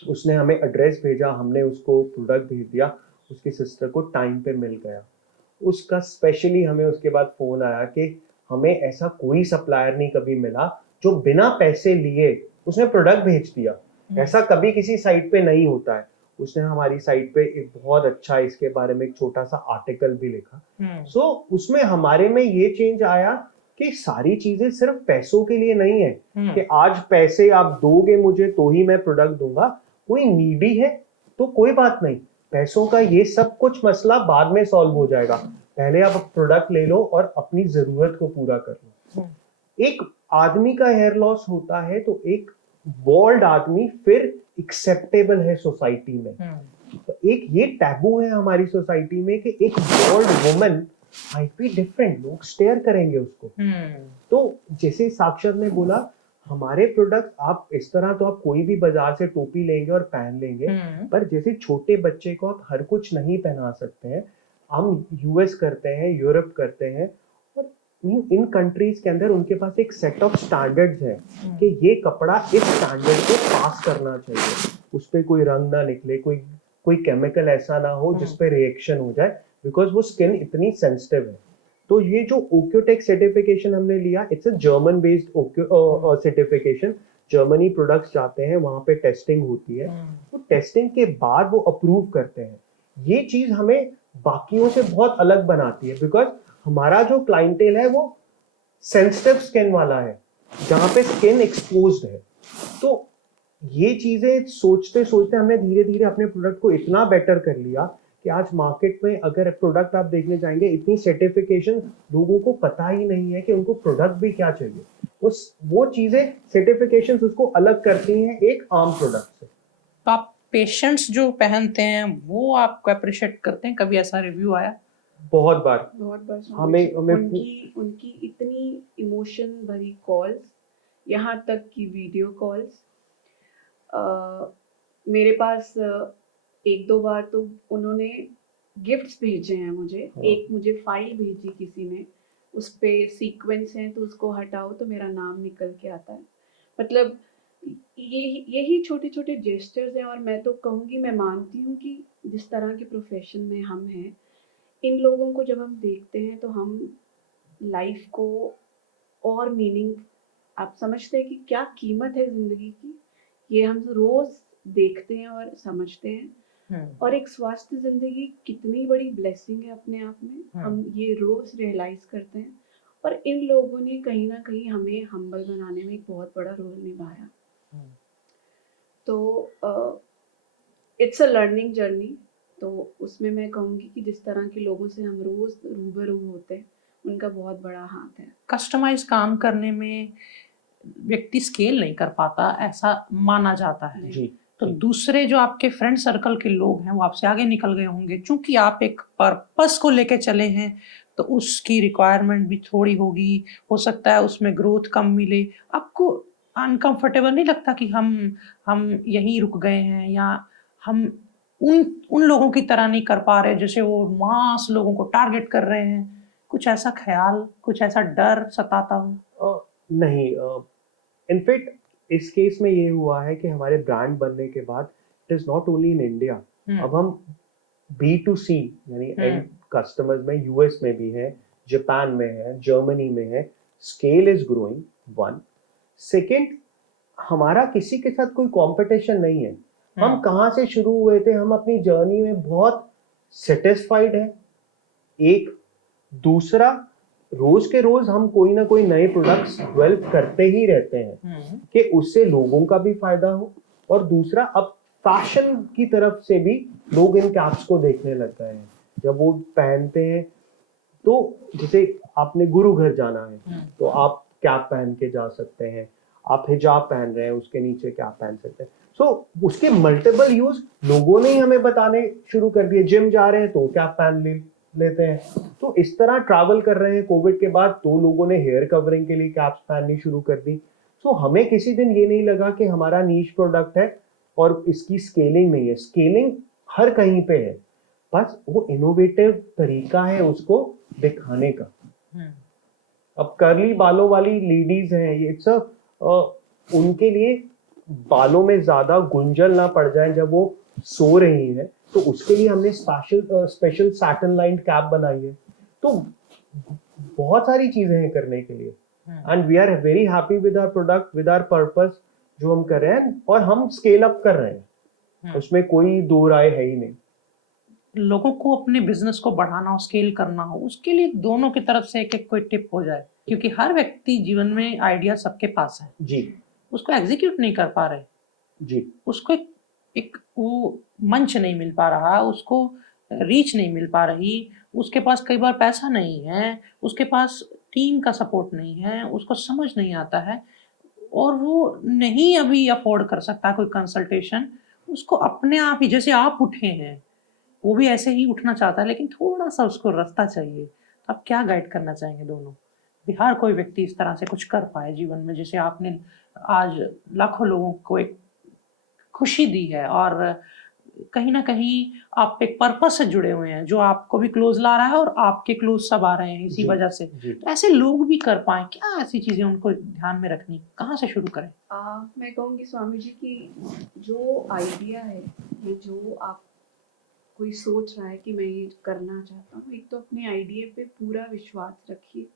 उसने हमें एड्रेस भेजा, हमने उसको प्रोडक्ट भेज दिया, उसकी सिस्टर को टाइम पे मिल गया। उसका स्पेशली हमें उसके बाद फोन आया कि हमें ऐसा कोई सप्लायर नहीं कभी मिला जो बिना पैसे लिए उसने प्रोडक्ट भेज दिया, ऐसा कभी किसी साइट पे नहीं होता है। उसने हमारी साइट पे एक बहुत अच्छा इसके बारे में एक छोटा सा आर्टिकल भी लिखा। सो उसमें हमारे में ये चेंज आया कि सारी चीजें सिर्फ पैसों के लिए नहीं है, कि आज पैसे आप दोगे मुझे तो ही मैं प्रोडक्ट दूंगा, कोई नीडी है तो कोई बात नहीं, पैसों का ये सब कुछ मसला बाद में सॉल्व हो जाएगा, पहले आप प्रोडक्ट ले लो और अपनी जरूरत को पूरा कर लो। एक आदमी का हेयर लॉस होता है तो एक बॉल्ड आदमी फिर एक्सेप्टेबल है सोसाइटी में, तो एक ये टैबू है हमारी सोसाइटी में कि एक bold woman might be different, लोग स्टेयर करेंगे उसको। तो जैसे साक्षर ने बोला, हमारे प्रोडक्ट आप इस तरह तो आप कोई भी बाजार से टोपी लेंगे और पहन लेंगे, पर जैसे छोटे बच्चे को आप हर कुछ नहीं पहना सकते हैं। हम यूएस करते हैं, यूरोप करते हैं, और इन कंट्रीज के अंदर उनके पास एक सेट ऑफ स्टैंडर्ड्स है कि ये कपड़ा इस स्टैंडर्ड को पास करना चाहिए, उस पर कोई रंग ना निकले, कोई केमिकल ऐसा ना हो जिस पे रिएक्शन हो जाए, बिकॉज वो स्किन इतनी सेंसिटिव है। तो ये जो ओक्योटेक सर्टिफिकेशन हमने लिया, it's a German based certification, Germany products जाते हैं, वहां पे टेस्टिंग होती है, तो टेस्टिंग के बाद वो अप्रूव करते हैं। ये चीज हमें बाकियों से बहुत अलग बनाती है, बिकॉज हमारा जो क्लाइंटेल है वो सेंसिटिव स्किन वाला है, जहां पे स्किन एक्सपोज्ड है। तो ये चीजें सोचते सोचते हमने धीरे धीरे अपने प्रोडक्ट को इतना बेटर कर लिया कि आज मार्केट में अगर प्रोडक्ट आप देखने जाएंगे, इतनी सर्टिफिकेशन, लोगों को पता ही नहीं है कि उनको प्रोडक्ट भी क्या चाहिए। वो चीजें सर्टिफिकेशंस उसको अलग करती हैं एक आम प्रोडक्ट से। तो आप पेशेंट्स जो पहनते हैं वो आपको अप्रिशिएट करते हैं? कभी ऐसा रिव्यू आया? बहुत बार हमें उनकी इतनी इमोशन भरी कॉल्स, यहाँ तक कि वीडियो कॉल्स, मेरे पास एक दो बार तो उन्होंने गिफ्ट्स भेजे हैं मुझे। एक मुझे फाइल भेजी किसी ने, उस पे सीक्वेंस है तो उसको हटाओ तो मेरा नाम निकल के आता है। मतलब यही छोटे छोटे जेस्चर्स हैं। और मैं तो कहूँगी, मैं मानती हूँ कि जिस तरह के प्रोफेशन में हम हैं, इन लोगों को जब हम देखते हैं तो हम लाइफ को और मीनिंग, आप समझते हैं कि क्या कीमत है ज़िंदगी की, ये हम रोज़ देखते हैं और समझते हैं। और एक स्वस्थ ज़िंदगी कितनी बड़ी ब्लेसिंग है अपने आप में, हम ये रोज़ रियलाइज़ करते हैं। और इन लोगों ने कहीं ना कहीं हमें हम्बल बनाने में एक बहुत बड़ा रोल निभाया। तो इट्स अ लर्निंग जर्नी। तो उसमें मैं कहूँगी कि जिस तरह के लोगों से हम रोज़ रूबरू होते हैं, उनका बहुत बड़ा हाथ है। कस्टमाइज काम करने में व्यक्ति स्केल नहीं कर पाता, ऐसा माना जाता है। जी तो जी। दूसरे जो आपके फ्रेंड सर्कल के लोग हैं वो आपसे आगे निकल गए होंगे, क्योंकि आप एक पर्पस को लेके चले हैं, तो उसकी रिक्वायरमेंट भी थोड़ी होगी, हो सकता है उसमें ग्रोथ कम मिले। आपको अनकंफर्टेबल नहीं लगता कि हम यहीं रुक गए हैं, या हम उन उन लोगों की तरह नहीं कर पा रहे जैसे वो मास लोगों को टारगेट कर रहे हैं? कुछ ऐसा ख्याल, कुछ ऐसा डर सताता हो? नहीं, इनफैक्ट इस केस में ये हुआ है कि हमारे ब्रांड बनने के बाद it is not only in India, अब हम B2C यानी एंड कस्टमर्स में यूएस में भी है, जापान में है, जर्मनी में है। Scale is growing, one. Second, हमारा किसी के साथ कोई कंपटीशन नहीं है। हम कहाँ से शुरू हुए थे, हम अपनी जर्नी में बहुत सेटिस्फाइड हैं। एक दूसरा, रोज के रोज हम कोई ना कोई नए प्रोडक्ट्स डेवलप करते ही रहते हैं कि उससे लोगों का भी फायदा हो। और दूसरा, अब फैशन की तरफ से भी लोग इन कैप्स को देखने लग गए हैं। जब वो पहनते हैं तो जैसे आपने गुरु घर जाना है तो आप कैप पहन के जा सकते हैं, आप हिजाब पहन रहे हैं उसके नीचे कैप पहन सकते हैं। सो उसके मल्टीपल यूज लोगों ने ही हमें बताने शुरू कर दिए। जिम जा रहे हैं तो कैप पहन लेते हैं। तो इस तरह ट्रैवल कर रहे हैं कोविड के बाद, तो लोगों ने हेयर कवरिंग के लिए कैप्स पहननी शुरू कर दी। सो हमें किसी दिन ये नहीं लगा कि हमारा नीश प्रोडक्ट है और इसकी स्केलिंग नहीं है। स्केलिंग हर कहीं पे है, बस वो इनोवेटिव तरीका है उसको दिखाने का। अब कर्ली बालों वाली लेडीज हैं, ये इट्स उनके लिए बालों में ज्यादा गुंजल ना पड़ जाए जब वो सो रही हैं, तो उसके लिए हमने स्पेशल सैटिन लाइन कैप बनाई है। तो बहुत सारी चीजें हैं करने के लिए, and we are very happy with our product, with our purpose जो हम कर रहे हैं, और हम स्केल अप कर रहे हैं, उसमें कोई दो राय है ही नहीं। लोगों को अपने बिजनेस को बढ़ाना हो, स्केल करना हो, उसके लिए दोनों की तरफ से एक एक कोई टिप हो जाए, क्योंकि हर व्यक्ति जीवन में आइडिया सबके पास है, जी उसको एग्जीक्यूट नहीं कर पा रहे, जी उसको एक वो मंच नहीं मिल पा रहा, उसको रीच नहीं मिल पा रही, उसके पास कई बार पैसा नहीं है, उसके पास टीम का सपोर्ट नहीं है, उसको समझ नहीं आता है, और वो नहीं अभी अफोर्ड कर सकता कोई कंसल्टेशन। उसको अपने आप ही, जैसे आप उठे हैं, वो भी ऐसे ही उठना चाहता है, लेकिन थोड़ा सा उसको रास्ता चाहिए। तो आप क्या गाइड करना चाहेंगे दोनों? हर कोई व्यक्ति इस तरह से कुछ कर पाए जीवन में, जैसे आपने आज लाखों लोगों को एक खुशी दी है, और कहीं ना कहीं आप एक पर्पस से जुड़े हुए हैं जो आपको भी क्लोज ला रहा है, और आपके क्लोज सब आ रहे हैं इसी जी, वजह से। जी। तो ऐसे लोग भी कर पाए, क्या ऐसी चीजें उनको ध्यान में रखनी, कहाँ से शुरू करें? मैं कहूँगी स्वामी जी की जो आइडिया है, ये जो आप कोई सोच रहा है कि मैं ये करना चाहता हूँ, एक तो अपने आइडिया पे पूरा विश्वास रखिए।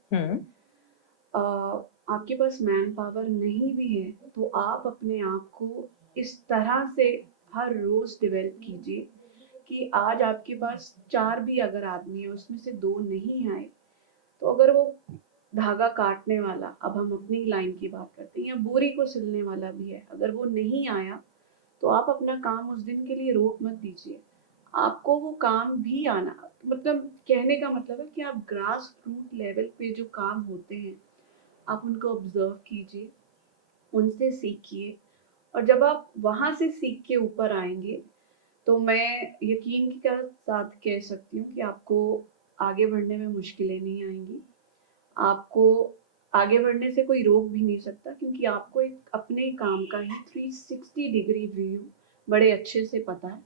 आपके पास मैन पावर नहीं भी है तो आप अपने आप को इस तरह से हर रोज डेवलप कीजिए कि आज आपके पास 4 भी अगर आदमी है, उसमें से 2 नहीं आए, तो अगर वो धागा काटने वाला, अब हम अपनी लाइन की बात करते हैं, या बोरी को सिलने वाला भी है, अगर वो नहीं आया, तो आप अपना काम उस दिन के लिए रोक मत दीजिए। आपको वो काम भी आना, मतलब कहने का मतलब है कि आप ग्रास रूट लेवल पे जो काम होते हैं, आप उनको ऑब्जर्व कीजिए, उनसे सीखिए। और जब आप वहाँ से सीख के ऊपर आएंगे, तो मैं यकीन के साथ कह सकती हूँ कि आपको आगे बढ़ने में मुश्किलें नहीं आएंगी। आपको आगे बढ़ने से कोई रोक भी नहीं सकता, क्योंकि आपको एक अपने काम का ही 360 डिग्री व्यू बड़े अच्छे से पता है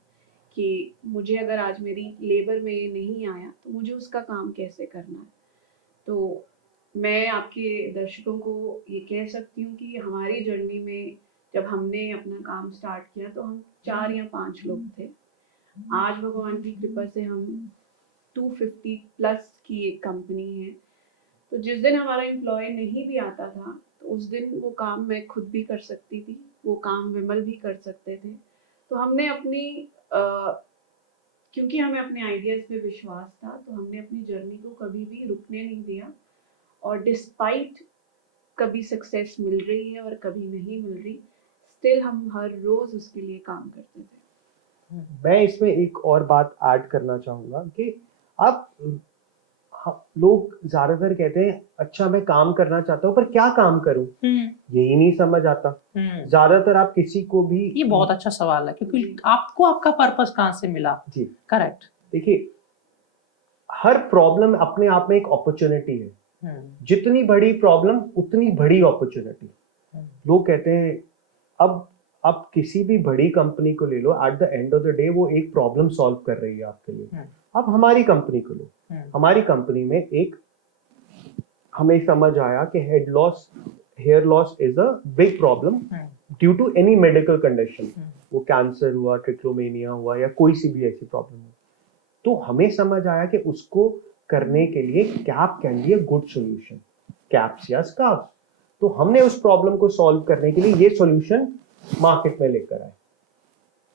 कि मुझे अगर आज मेरी लेबर में ये नहीं आया तो मुझे उसका काम कैसे करना है। तो मैं आपके दर्शकों को ये कह सकती हूँ कि हमारी जर्नी में जब हमने अपना काम स्टार्ट किया तो हम 4 या 5 लोग थे। आज भगवान की कृपा से हम 250 प्लस की एक कंपनी है। तो जिस दिन हमारा एम्प्लॉय नहीं भी आता था तो उस दिन वो काम मैं खुद भी कर सकती थी, वो काम विमल भी कर सकते थे। तो हमने अपनी क्योंकि हमें अपने आइडियाज़ पे विश्वास था तो हमने अपनी जर्नी को कभी भी रुकने नहीं दिया। और डिस्पाइट कभी सक्सेस मिल रही है और कभी नहीं मिल रही, स्टिल हम हर रोज उसके लिए काम करते थे। मैं इसमें एक और बात ऐड करना चाहूंगा कि आप लोग ज्यादातर कहते हैं अच्छा मैं काम करना चाहता हूँ पर क्या काम करूं, यही नहीं समझ आता। ज्यादातर आप किसी को भी, ये बहुत अच्छा सवाल है क्योंकि जी। आपको आपका पर्पस कहाँ से मिला। जी करेक्ट। देखिए, हर प्रॉब्लम अपने आप में एक अपॉर्चुनिटी है। जितनी बड़ी प्रॉब्लम उतनी बड़ी अपॉर्चुनिटी। लोग कहते हैं अब आप किसी भी बड़ी कंपनी को ले लो, at the end of the day वो एक प्रॉब्लम सॉल्व कर रही है आपके लिए। अब हमारी कंपनी को लो, हमारी कंपनी में एक हमें समझ आया कि hair loss is a big problem due to any medical condition. वो कैंसर हुआ, ट्रिक्लोमेनिया हुआ या कोई सी भी ऐसी प्रॉब्लम हो, तो हमें समझ आया कि उसको करने के लिए cap can be a good solution, caps या स्कार्फ। तो हमने उस प्रॉब्लम को सॉल्व करने के लिए ये सॉल्यूशन मार्केट में लेकर आए।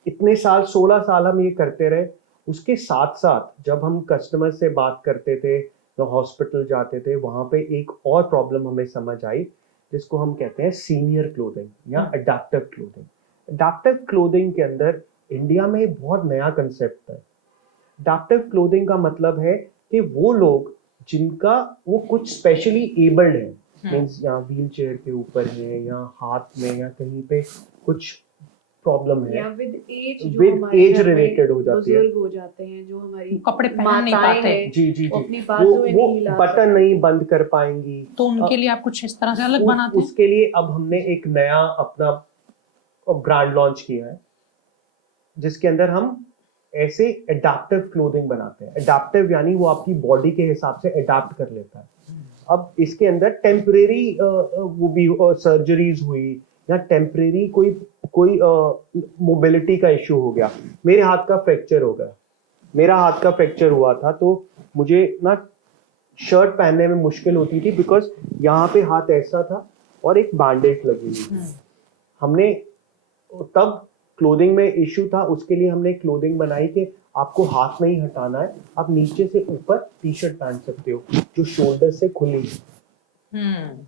इतने साल, 16 साल हम ये करते रहे। उसके साथ साथ जब हम कस्टमर से बात करते थे तो हॉस्पिटल जाते थे, वहां पे एक और प्रॉब्लम हमें समझ आई जिसको हम कहते हैं सीनियर क्लोथिंग या अडैप्टिव क्लोथिंग। अडैप्टिव क्लोथिंग के अंदर इंडिया में बहुत नया कंसेप्ट है। अडैप्टिव क्लोथिंग का मतलब है कि वो लोग जिनका वो कुछ स्पेशली एबल्ड है, मीन्स या व्हील चेयर के ऊपर है या हाथ में या कहीं पे कुछ प्रॉब्लम है, या विद एज रिलेटेड हो जाती है, बुजुर्ग हो जाते हैं, जो हमारी कपड़े पहन नहीं माताएं पाते। हैं, जी जी वो जी, अपनी बाजुएं वो नहीं हिला बटन सकती। नहीं बंद कर पाएंगी, तो उनके लिए आप कुछ इस तरह से अलग बनाते हैं। उसके लिए अब हमने एक नया अपना ब्रांड लॉन्च किया है जिसके अंदर हम ऐसे एडाप्टिव क्लोथिंग बनाते हैं। एडाप्टिव यानी वो आपकी बॉडी के हिसाब से एडाप्ट कर लेता है। अब इसके अंदर टेम्परेरी वो भी सर्जरीज हुई या टेम्परेरी कोई मोबिलिटी का इश्यू हो गया। मेरे हाथ का फ्रैक्चर हो गया, मेरा हाथ का फ्रैक्चर हुआ था तो मुझे ना शर्ट पहनने में मुश्किल होती थी बिकॉज यहाँ पे हाथ ऐसा था और एक बैंडेज लगी हुई थी। हमने तब क्लोथिंग में इश्यू था, उसके लिए हमने क्लोथिंग बनाई कि आपको हाथ में ही हटाना है, आप नीचे से ऊपर टी शर्ट पहन सकते हो जो शोल्डर से खुली है।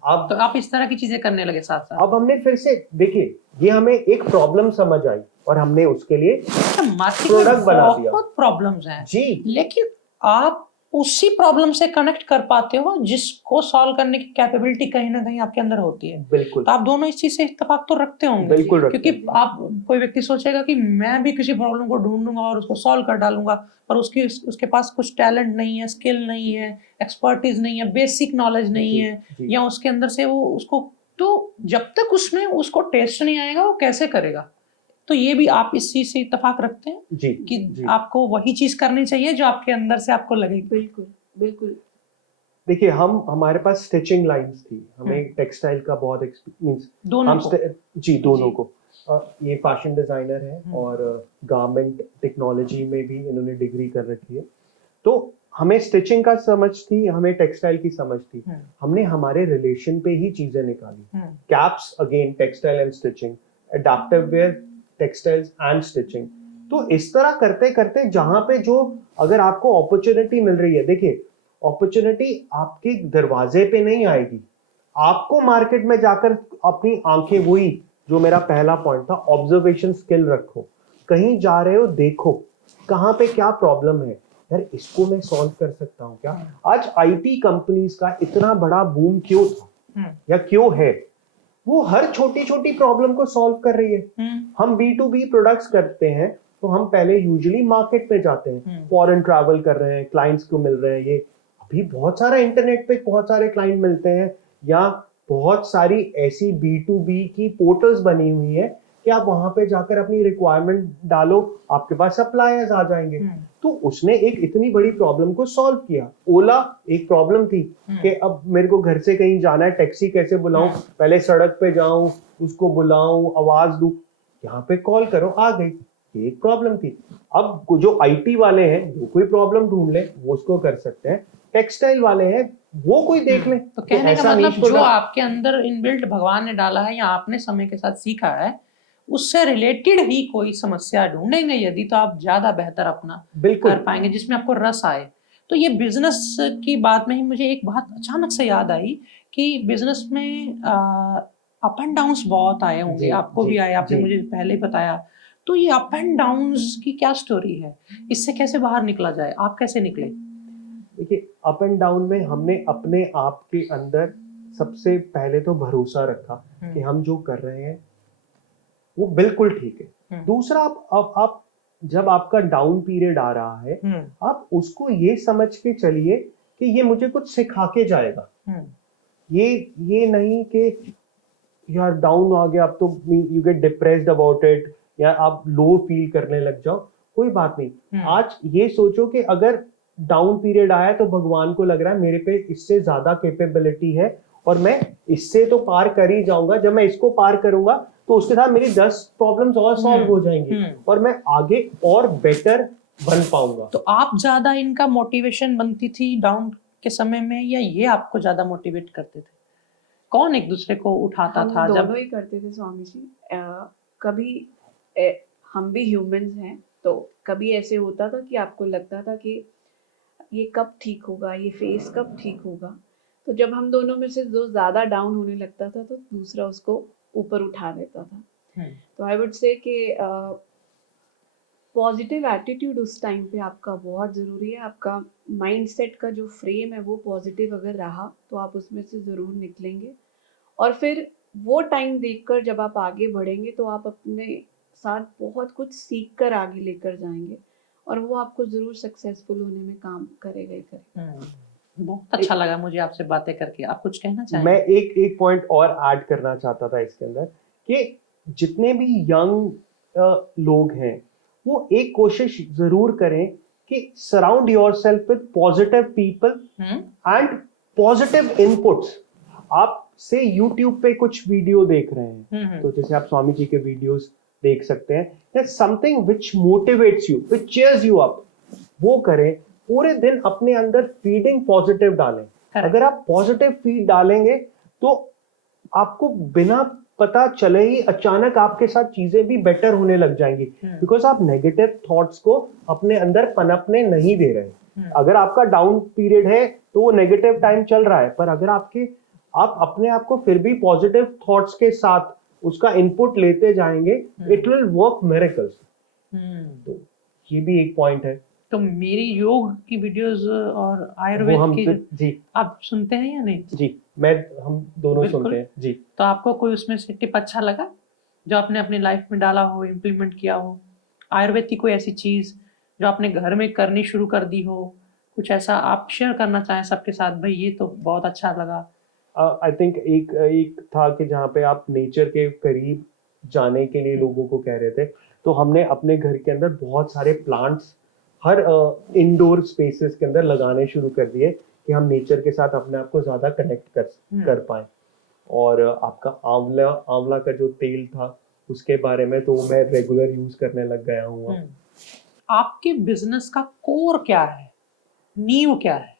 अब तो आप इस तरह की चीजें करने लगे साथ साथ। अब हमने फिर से देखिए, ये हमें एक प्रॉब्लम समझ आई और हमने उसके लिए मार्केट में प्रोडक्ट बना दिया। बहुत प्रॉब्लम्स हैं जी, लेकिन आप उसी प्रॉब्लम से कनेक्ट कर पाते हो जिसको सॉल्व करने की कैपेबिलिटी कहीं ना कहीं आपके अंदर होती है। बिल्कुल। तो आप दोनों इस चीज से इत्तेफाक तो रखते होंगे। बिल्कुल रखते क्योंकि आप, कोई व्यक्ति सोचेगा कि मैं भी किसी प्रॉब्लम को ढूंढूंगा और उसको सॉल्व कर डालूंगा, पर उसके पास कुछ टैलेंट नहीं है, स्किल नहीं है, एक्सपर्टीज नहीं है, बेसिक नॉलेज नहीं है, या उसके अंदर से वो उसको, तो जब तक उसमें उसको टेस्ट नहीं आएगा वो कैसे करेगा। तो ये भी आप इस चीज से इत्तेफाक रखते हैं जी, कि जी। आपको वही चीज करनी चाहिए जो आपके अंदर से आपको लगे। बिल्कुल बिल्कुल। देखिए, हमारे पास स्टिचिंग लाइंस थी, हमें टेक्सटाइल का बहुत एक्सपीरियंस, दोनों को। जी दोनों को। ये फैशन डिजाइनर है और गारमेंट टेक्नोलॉजी में भी इन्होंने डिग्री कर रखी है। तो हमें स्टिचिंग का समझ थी, हमें टेक्सटाइल की समझ थी। हमने हमारे रिलेशन पे ही चीजें निकाली। Caps again textile and stitching, adaptive wear textiles and stitching. तो इस तरह करते करते जहां पे जो अगर आपको अपॉर्चुनिटी मिल रही है, देखिए अपॉर्चुनिटी आपके दरवाजे पे नहीं आएगी, आपको मार्केट में जाकर अपनी आंखें, वही जो मेरा पहला पॉइंट था, ऑब्जर्वेशन स्किल रखो। कहीं जा रहे हो देखो कहां पे क्या प्रॉब्लम है, यार इसको मैं सॉल्व कर सकता हूं क्या। आज आईटी कंपनीज का इतना बड़ा बूम क्यों था या क्यों है, वो हर छोटी छोटी प्रॉब्लम को सॉल्व कर रही है। हम B2B प्रोडक्ट्स करते हैं तो हम पहले यूजुअली मार्केट में जाते हैं, फॉरेन ट्रैवल कर रहे हैं, क्लाइंट्स को मिल रहे हैं। ये अभी बहुत सारा इंटरनेट पे बहुत सारे क्लाइंट मिलते हैं या बहुत सारी ऐसी B2B की पोर्टल्स बनी हुई है कि आप वहां पे जाकर अपनी रिक्वायरमेंट डालो, आपके पास सप्लायर्स आ जाएंगे। तो उसने एक इतनी बड़ी प्रॉब्लम को सॉल्व किया। ओला एक प्रॉब्लम थी कि अब मेरे को घर से कहीं जाना है, टैक्सी कैसे बुलाऊं, पहले सड़क पे जाऊं, उसको बुलाऊं, आवाज दूं, यहाँ पे कॉल करो, आ गई। ये एक प्रॉब्लम थी। अब जो आईटी वाले हैं वो कोई प्रॉब्लम ढूंढ ले, वो उसको कर सकते हैं। टेक्सटाइल वाले हैं वो कोई देख ले। तो कहने का ऐसा मतलब niche जो product- आपके अंदर इनबिल्ट भगवान ने डाला है या आपने समय के साथ सीखा है, उससे रिलेटेड ही कोई समस्या ढूंढेंगे यदि, तो आप ज्यादा बेहतर अपना बिल्कुल कर पाएंगे जिसमें आपको रस आए। तो ये बिजनेस की बात में ही मुझे एक बात अचानक से याद आई कि बिजनेस में अप एंड डाउन्स बहुत आए होंगे, जी, आपको जी, भी आए, आपने जी। मुझे पहले ही बताया। तो ये अप एंड डाउन्स की क्या स्टोरी है, इससे कैसे बाहर निकला जाए, आप कैसे निकले? देखिए, अप एंड डाउन में हमने अपने आप के अंदर सबसे पहले तो भरोसा रखा कि हम जो कर रहे हैं वो बिल्कुल ठीक है। दूसरा, आप जब आपका डाउन पीरियड आ रहा है, आप उसको ये समझ के चलिए कि ये मुझे कुछ सिखा के जाएगा। ये नहीं कि यार डाउन आ गया अब तो you get depressed about it या आप लो फील करने लग जाओ। कोई बात नहीं। आज ये सोचो कि अगर डाउन पीरियड आया तो भगवान को लग रहा है मेरे पे इससे ज्यादा कैपेबिलिटी है और मैं इससे तो पार कर ही जाऊंगा। जब मैं इसको पार करूंगा तो उसके साथ मेरी 10 प्रॉब्लम्स और सॉल्व हो जाएंगी और मैं आगे और बेटर बन पाऊंगा। तो आप ज्यादा इनका मोटिवेशन बनती थी डाउन के समय में, या ये आपको ज्यादा मोटिवेट करते थे? कौन एक दूसरे को उठाता था? हम जब दोनों ही करते थे स्वामी जी। कभी हम भी ह्यूमंस हैं, तो कभी ऐसे होता था कि आपको लगता था कि ये कब ठीक होगा, ये फेस कब ठीक होगा। तो जब हम दोनों में से जो ज़्यादा डाउन होने लगता था तो दूसरा उसको ऊपर उठा देता था। तो आई वुड से कि पॉजिटिव एटीट्यूड उस टाइम पे आपका बहुत ज़रूरी है। आपका माइंडसेट का जो फ्रेम है वो पॉजिटिव अगर रहा तो आप उसमें से ज़रूर निकलेंगे। और फिर वो टाइम देखकर जब आप आगे बढ़ेंगे तो आप अपने साथ बहुत कुछ सीख कर आगे लेकर जाएंगे और वो आपको ज़रूर सक्सेसफुल होने में काम करेगा ही करेगा। बहुत अच्छा लगा मुझे आपसे बातें करके। आप कुछ कहना चाहेंगे? मैं एक पॉइंट और ऐड करना चाहता था इसके अंदर कि जितने भी यंग लोग हैं वो एक कोशिश जरूर करें कि surround yourself with positive people and positive inputs. आप से यूट्यूब पे कुछ वीडियो देख रहे हैं, तो जैसे आप स्वामी जी के वीडियोस देख सकते हैं, something which motivates you, which cheers you up, वो करें। पूरे दिन अपने अंदर फीडिंग पॉजिटिव डालें। अगर आप पॉजिटिव फीड डालेंगे तो आपको बिना पता चले ही अचानक आपके साथ चीजें भी बेटर होने लग जाएंगी, बिकॉज आप नेगेटिव थॉट्स को अपने अंदर पनपने नहीं दे रहे। अगर आपका डाउन पीरियड है तो वो नेगेटिव टाइम चल रहा है, पर अगर आप अपने आप को फिर भी पॉजिटिव थॉट्स के साथ उसका इनपुट लेते जाएंगे, इट विल वर्क मिरेकल्स। तो ये भी एक पॉइंट है। तो मेरी योग की वीडियोस और आयुर्वेद की जी आप सुनते हैं या नहीं? जी, हम दोनों सुनते हैं जी। तो आपको कोई उसमें से टिप अच्छा लगा जो आपने अपनी लाइफ में डाला हो, इम्प्लीमेंट किया हो? आयुर्वेद की कोई ऐसी चीज जो आपने घर में करनी शुरू कर दी हो, कुछ ऐसा आप शेयर करना चाहें सबके साथ, भाई ये तो बहुत अच्छा लगा? आई थिंक एक था कि जहाँ पे आप नेचर के करीब जाने के लिए लोगों को कह रहे थे, तो हमने अपने घर के अंदर बहुत सारे प्लांट्स हर इंडोर स्पेसेस के अंदर लगाने शुरू कर दिए कि हम नेचर के साथ अपने आप को ज्यादा कनेक्ट कर पाए। और आपका आंवला का जो तेल था उसके बारे में तो मैं रेगुलर यूज करने लग गया हूँ। आपके बिजनेस का कोर क्या है, नींव क्या है?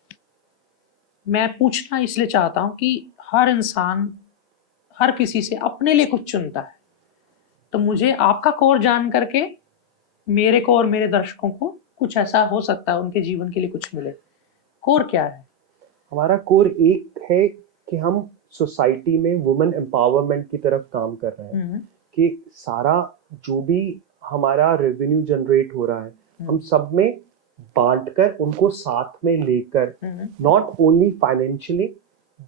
मैं पूछना इसलिए चाहता हूँ कि हर इंसान हर किसी से अपने लिए कुछ चुनता है, तो मुझे आपका कोर जान करके मेरे को और मेरे दर्शकों को कुछ ऐसा हो सकता है उनके जीवन के लिए कुछ मिले। कोर क्या है? हमारा कोर एक है कि हम सोसाइटी में वुमेन एम्पावरमेंट की तरफ काम कर रहे हैं कि सारा जो भी हमारा रेवेन्यू जनरेट हो रहा है हम सब में बांटकर उनको साथ में लेकर, not only financially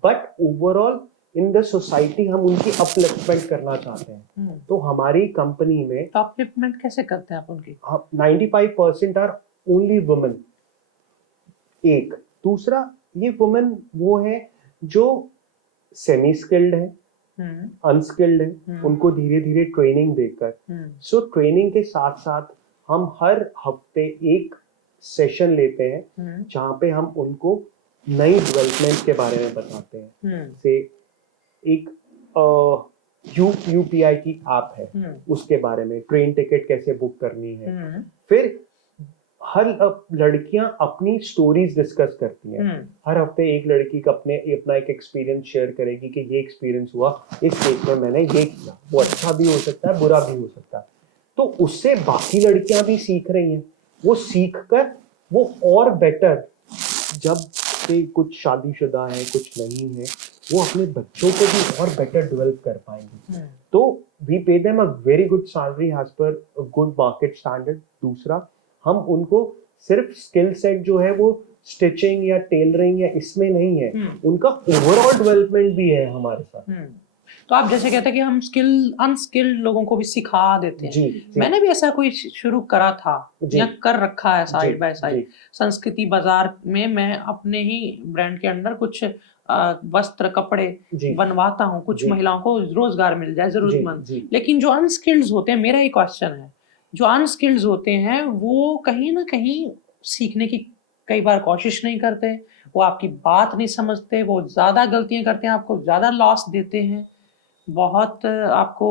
but overall in the society हम उनकी अपलिफ्टमेंट करना चाहते हैं। तो हमारी कंपनी में अपलिफ्टमेंट कैसे करते हैं आप उनकी? 95% आर ओनली वुमेन। दूसरा, ये वुमेन वो है जो सेमी स्किल्ड है, अनस्किल्ड हैं, उनको धीरे धीरे ट्रेनिंग देकर, सो ट्रेनिंग के साथ साथ हम हर हफ्ते एक सेशन लेते हैं जहाँ पे हम उनको नई डेवलपमेंट के बारे में बताते हैं। से एक यूपीआई की ऐप है, उसके बारे में, ट्रेन टिकट कैसे बुक करनी है। फिर हर लड़कियां अपनी स्टोरीज डिस्कस करती हैं। हर हफ्ते एक लड़की का अपना एक एक्सपीरियंस शेयर करेगी कि ये एक्सपीरियंस हुआ, इस केस में मैंने ये किया। वो अच्छा भी हो सकता है, बुरा भी हो सकता है। तो उससे बाकी लड़कियां भी सीख रही हैं। वो सीख कर वो और बेटर, जब से कुछ शादीशुदा है, कुछ नहीं है, वो अपने बच्चों को भी और बेटर डेवलप कर पाएंगे। तो we pay them a very good salary as per good market standard. दूसरा, हम उनको सिर्फ स्किल सेट जो है वो स्टिचिंग या टेलरिंग या इसमें नहीं है, उनका ओवरऑल डेवलपमेंट भी है हमारे साथ। तो आप जैसे कहते हैं कि हम अनस्किल्ड लोगों को भी सिखा देते हैं। जी। मैंने भी ऐसा कोई शुरू करा था या कर रखा है साइड बाय साइड। संस्कृति बाजार में मैं अपने ही ब्रांड के अंडर कुछ वस्त्र कपड़े बनवाता हूँ, कुछ महिलाओं को रोजगार मिल जाए जरूरतमंद। लेकिन जो अनस्किल्ड होते हैं, मेरा एक क्वेश्चन है, जो अनस्किल्ड होते हैं वो कहीं ना कहीं सीखने की कई बार कोशिश नहीं करते, वो आपकी बात नहीं समझते, वो ज्यादा गलतियां करते हैं, आपको ज्यादा लॉस देते हैं। बहुत आपको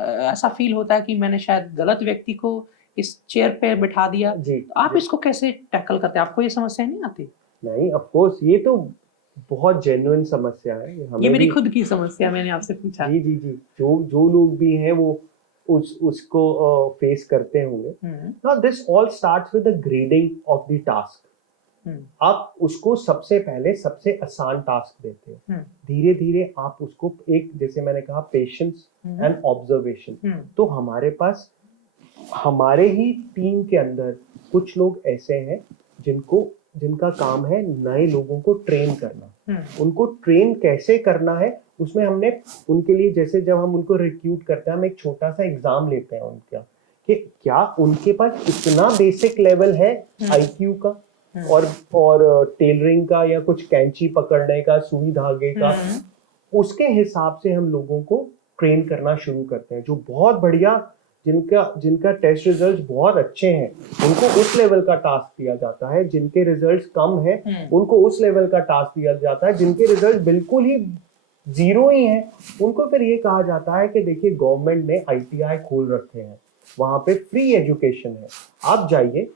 ऐसा फील होता है कि मैंने शायद गलत व्यक्ति को इस चेयर पे बिठा दिया। तो आप इसको कैसे टैकल करते हैं? आपको ये समस्या नहीं आती? नहीं, ऑफ कोर्स ये तो बहुत जेन्युइन समस्या है। ये मेरी खुद की समस्या, मैंने आपसे पूछा। जी। जो लोग भी हैं वो उसको फेस करते होंगे। Now this all starts with the grading of the task. आप उसको सबसे पहले सबसे आसान टास्क देते हैं, धीरे धीरे आप उसको एक, जैसे मैंने कहा, पेशेंस एंड ऑब्जर्वेशन। तो हमारे पास, हमारे ही टीम के अंदर कुछ लोग ऐसे हैं जिनका काम है नए लोगों को ट्रेन करना। उनको ट्रेन कैसे करना है, उसमें हमने उनके लिए, जैसे जब हम उनको रिक्रूट करते हैं, हम एक छोटा सा एग्जाम लेते हैं उनका, कि क्या उनके पास इतना बेसिक लेवल है आईक्यू का और टेलरिंग का, या कुछ कैंची पकड़ने का, सुई धागे का। उसके हिसाब से हम लोगों को ट्रेन करना शुरू करते हैं। जो बहुत बढ़िया, जिनका टेस्ट रिजल्ट बहुत अच्छे हैं, उनको उस लेवल का टास्क दिया जाता है। जिनके रिजल्ट्स कम हैं, उनको उस लेवल का टास्क दिया जाता है। जिनके रिजल्ट बिल्कुल ही जीरो ही हैं, उनको फिर ये कहा जाता है कि देखिए, गवर्नमेंट ने ITI खोल रखे हैं, वहां पे फ्री एजुकेशन है, आप जाइए,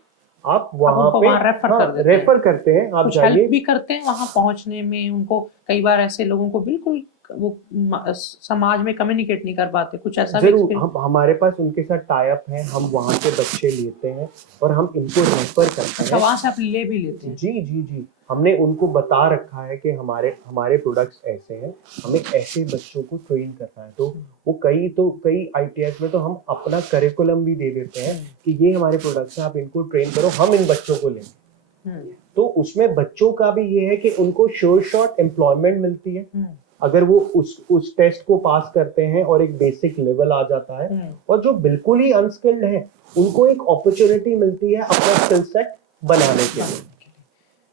आप वहां पे रेफर करते हैं, आप जाइए, भी करते हैं वहां पहुंचने में। उनको कई बार ऐसे लोगों को बिल्कुल वो समाज में कम्युनिकेट नहीं कर पाते, कुछ ऐसा जरूर हमारे पास उनके साथ टाई अप है। हम वहां से बच्चे लेते हैं और हम इनको रेफर करते हैं। वहां से आप ले भी लेते हैं? जी। हमने उनको बता रखा है कि हमारे प्रोडक्ट्स ऐसे हैं, हमें ऐसे बच्चों को ट्रेन करना है। तो वो कई ITIs में तो हम अपना करिकुलम भी दे देते हैं कि ये हमारे प्रोडक्ट्स हैं, आप इनको ट्रेन करो, हम इन बच्चों को लेंगे। तो उसमें बच्चों का भी ये है कि उनको शॉर्ट एम्प्लॉयमेंट मिलती है अगर वो उस टेस्ट को पास करते हैं और एक बेसिक लेवल आ जाता है। और जो बिल्कुल ही अनस्किल्ड हैं, उनको एक अपॉर्चुनिटी मिलती है अपना स्किल सेट बनाने के लिए।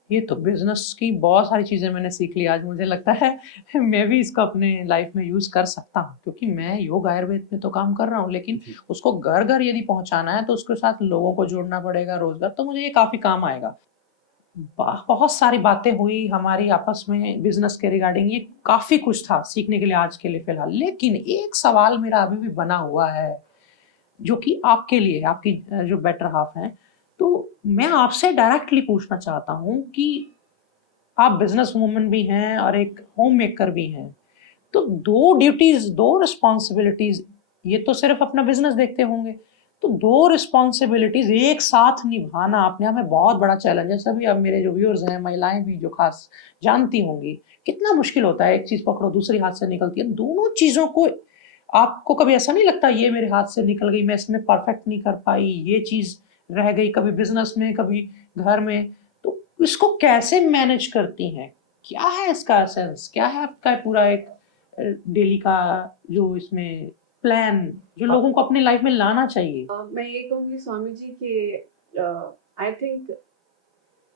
ये तो बिजनेस की बहुत सारी चीजें मैंने सीख ली आज। मुझे लगता है मैं भी इसको अपने लाइफ में यूज कर सकता हूँ, क्योंकि मैं योग आयुर्वेद में तो काम कर रहा हूँ, लेकिन उसको घर घर यदि पहुंचाना है तो उसके साथ लोगों को जोड़ना पड़ेगा, रोजगार। तो मुझे ये काफी काम आएगा। बहुत सारी बातें हुई हमारी आपस में बिजनेस के रिगार्डिंग, ये काफी कुछ था सीखने के लिए आज के लिए फिलहाल। लेकिन एक सवाल मेरा अभी भी बना हुआ है, जो कि आपके लिए, आपकी जो बेटर हाफ है, तो मैं आपसे डायरेक्टली पूछना चाहता हूँ कि आप बिजनेस वूमन भी हैं और एक होम मेकर भी हैं, तो दो ड्यूटीज, दो रिस्पॉन्सिबिलिटीज, ये तो सिर्फ अपना बिजनेस देखते होंगे, तो दो रिस्पॉन्सिबिलिटीज एक साथ निभाना अपने आप में बहुत बड़ा चैलेंज है। सभी अब मेरे जो व्यूअर्स हैं, महिलाएं भी जो खास जानती होंगी कितना मुश्किल होता है। एक चीज पकड़ो, दूसरी हाथ से निकलती है। दोनों चीजों को आपको कभी ऐसा नहीं लगता ये मेरे हाथ से निकल गई, मैं इसमें परफेक्ट नहीं कर पाई, ये चीज रह गई, कभी बिजनेस में कभी घर में? तो इसको कैसे मैनेज करती हैं? क्या है इसका एसेंस, क्या है आपका पूरा एक डेली का जो इसमें प्लान, जो लोगों को अपने लाइफ में लाना चाहिए? मैं ये कहूँगी स्वामी जी कि आई थिंक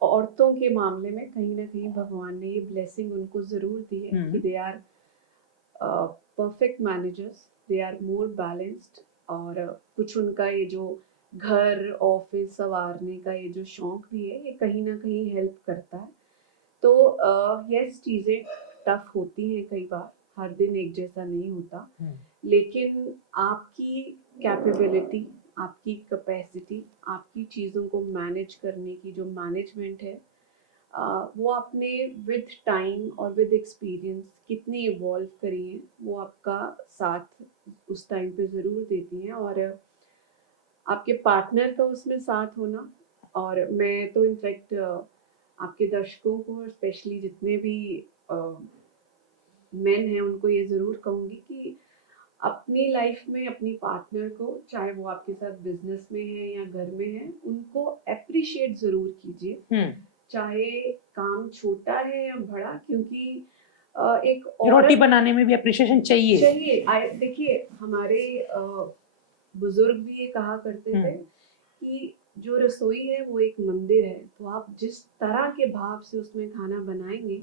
औरतों के मामले में कहीं ना कहीं भगवान ने ये ब्लेसिंग उनको जरूर दी है कि they are perfect managers, they are more balanced, और कुछ उनका ये जो घर ऑफिस संवारने का ये जो शौक भी है, ये कहीं ना कहीं हेल्प करता है। तो यस, चीज़ें टफ होती हैं कई बार, हर दिन एक जैसा नहीं होता, लेकिन आपकी कैपेबिलिटी, आपकी कैपेसिटी, आपकी चीज़ों को मैनेज करने की जो मैनेजमेंट है, वो आपने विद टाइम और विद एक्सपीरियंस कितनी इवॉल्व करी है, वो आपका साथ उस टाइम पे ज़रूर देती हैं। और आपके पार्टनर का उसमें साथ होना, और मैं तो इनफैक्ट आपके दर्शकों को और स्पेशली जितने भी मेन हैं उनको ये ज़रूर कहूँगी कि अपनी लाइफ में अपनी पार्टनर को, चाहे वो आपके साथ बिजनेस में है या घर में है, उनको अप्रिशिएट ज़रूर कीजिए, चाहे काम छोटा है या बड़ा, क्योंकि एक रोटी औरत बनाने में भी अप्रिशिएशन चाहिए। देखिए, हमारे बुजुर्ग भी ये कहा करते थे कि जो रसोई है वो एक मंदिर है, तो आप जिस तरह के भाव से उसमें खाना बनाएंगे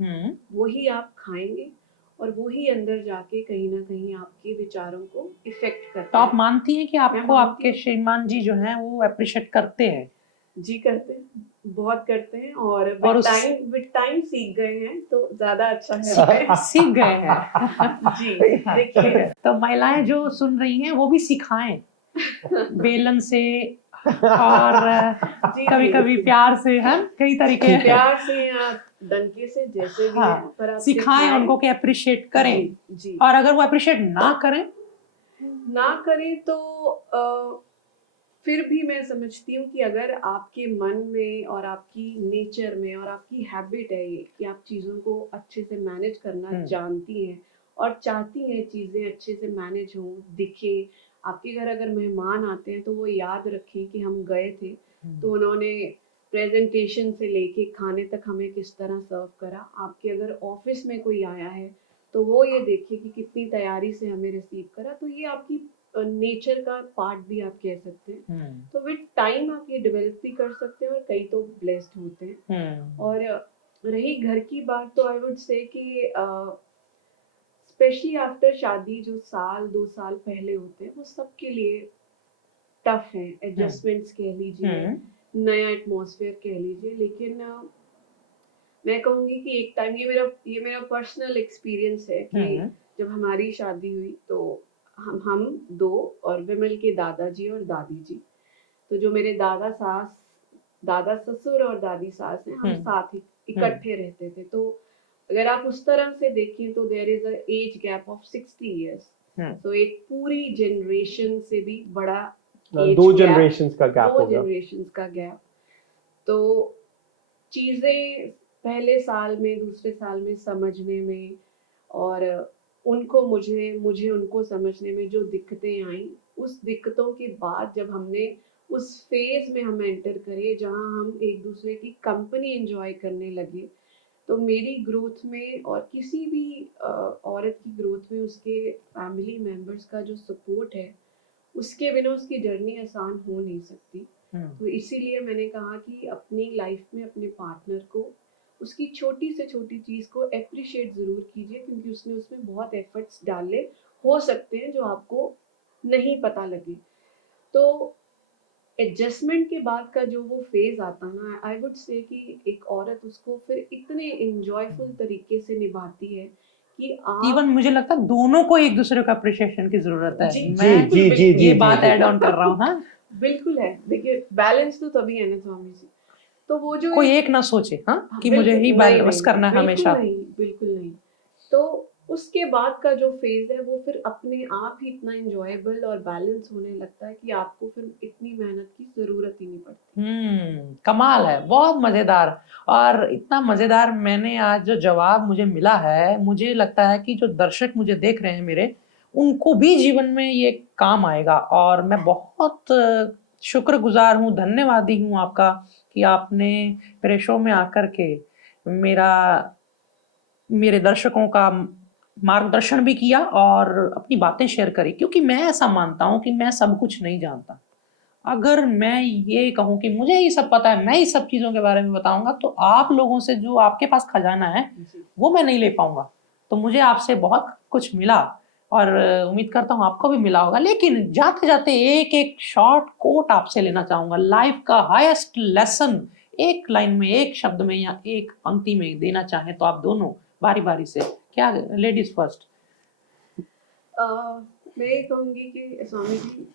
वही आप खाएंगे, और वही अंदर जाके कहीं ना कहीं आपके विचारों को इफेक्ट करता है। तो आप मानती हैं कि आपको आपके श्रीमान जी जो हैं वो अप्रिशिएट करते हैं? जी करते हैं, बहुत करते हैं, और और विद टाइम सीख गए हैं, तो ज्यादा अच्छा है। सीख गए हैं। जी, देखिए, तो महिलाएं जो सुन रही हैं वो भी सिखाएं, बेलन से और कभी कभी प्यार से, है कई तरीके, प्यार से या डंके से, जैसे भी है, पर आप सिखाएं उनको कि अप्रिशिएट करें। जी। और अगर वो अप्रिशिएट ना करें तो फिर भी मैं समझती हूँ कि अगर आपके मन में और आपकी नेचर में और आपकी हैबिट है ये कि आप चीज़ों को अच्छे से मैनेज करना जानती हैं और चाहती हैं चीज़ें अच्छे से मैनेज हों, दिखे, आपके घर अगर मेहमान आते हैं तो वो याद रखें कि हम गए थे तो उन्होंने प्रेजेंटेशन से लेके खाने तक हमें किस तरह सर्व करा। आपके अगर ऑफिस में कोई आया है तो वो ये देखे कि कितनी तैयारी से हमें रिसीव करा। तो ये आपकी नेचर का पार्ट भी आप कह सकते हैं। तो विद टाइम आप ये डेवलप भी कर सकते हैं, और कई तो ब्लेस्ड होते हैं। और रही घर की बात, तो आई वुड से कि स्पेशली आफ्टर शादी जो 1-2 साल पहले होते हैं वो सबके लिए टफ है। एडजस्टमेंट्स कह लीजिए, नया एटमॉस्फेयर कह लीजिए, लेकिन मैं कहूँगी कि एक टाइम, ये मेरा पर्सनल एक्सपीरियंस है कि जब हमारी शादी हुई तो हम दो, और विमल के दादाजी और दादी जी, तो जो मेरे दादा ससुर और दादी सास हैं, हम साथ ही इकट्ठे रहते थे। तो अगर आप उस तरह से देखें तो there is a age gap of 60 years. तो एक पूरी जनरेशन से भी बड़ा, 2 जनरेशंस का गैप होगा। 2 जनरेशंस का गैप। तो चीजें पहले साल में, दूसरे साल में समझने में, और मुझे उनको समझने में जो दिक्कतें आई, उस दिक्कतों के बाद जब हमने उस फेज में हम एंटर करे जहां हम एक दूसरे की कंपनी एंजॉय करने लगे, तो मेरी ग्रोथ में और किसी भी औरत की ग्रोथ में उसके फैमिली मेंबर्स का जो सपोर्ट है, उसके बिना उसकी जर्नी आसान हो नहीं सकती। तो इसीलिए मैंने कहा कि अपनी लाइफ में अपने पार्टनर को उसकी छोटी से छोटी चीज़ को अप्रिशिएट ज़रूर कीजिए, क्योंकि उसने उसमें बहुत एफर्ट्स डाले हो सकते हैं जो आपको नहीं पता लगे। तो एडजस्टमेंट के बाद का जो वो फेज आता ना, आई वुड से कि एक औरत उसको फिर इतने एंजॉयफुल तरीके से निभाती है कि आप, इवन मुझे लगता है दोनों को एक दूसरे को अप्रिशिएशन की जरूरत है। जी, ये बात ऐड ऑन कर रहा हूँ। हाँ, बिल्कुल है। देखिए, बैलेंस तो तभी है ना स्वामी जी। तो वो जो कोई एक ना सोचे कि मुझे ही बैलेंस करना है हमेशा। बिल्कुल नहीं। तो उसके बाद का जो फेज है वो फिर अपने आप ही इतना एंजॉयबल और बैलेंस होने लगता है कि आपको फिर इतनी मेहनत की जरूरत ही नहीं पड़ती। कमाल है, बहुत मजेदार। और इतना मजेदार मैंने आज जो जवाब मुझे मिला है, मुझे लगता है कि जो दर्शक मुझे देख रहे हैं मेरे, उनको भी जीवन में ये काम आएगा। और मैं बहुत शुक्रगुजार हूँ, धन्यवादी हूँ आपका कि आपने मेरे शो में आकर के मेरे दर्शकों का मार्गदर्शन भी किया और अपनी बातें शेयर करी। क्योंकि मैं ऐसा मानता हूँ कि मैं सब कुछ नहीं जानता। अगर मैं ये कहूँ कि मुझे ये सब पता है, मैं इस सब चीज़ों के बारे में बताऊंगा, तो आप लोगों से जो आपके पास खजाना है वो मैं नहीं ले पाऊंगा। तो मुझे आपसे बहुत कुछ मिला और उम्मीद करता हूँ आपको भी मिला होगा। लेकिन जाते जाते एक एक शॉर्ट कोट आपसे लेना चाहूँगा, लाइफ का हाईएस्ट लेसन एक लाइन में, एक शब्द में या एक पंक्ति में देना चाहें तो आप दोनों बारी बारी से, क्या लेडीज फर्स्ट? मैं ये कहूँगी कि Swami ji,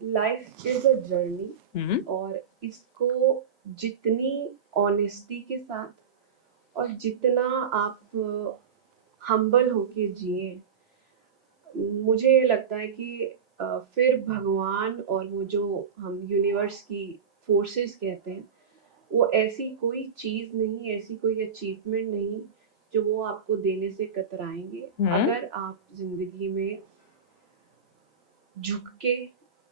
life is a journey और इसको जितनी ऑनेस्टी के साथ और जितना आप हम्बल होके जिए, मुझे ये लगता है कि फिर भगवान और वो जो हम यूनिवर्स की फोर्सेस कहते हैं, वो ऐसी कोई चीज़ नहीं, ऐसी कोई अचीवमेंट नहीं जो वो आपको देने से कतराएंगे अगर आप जिंदगी में झुक के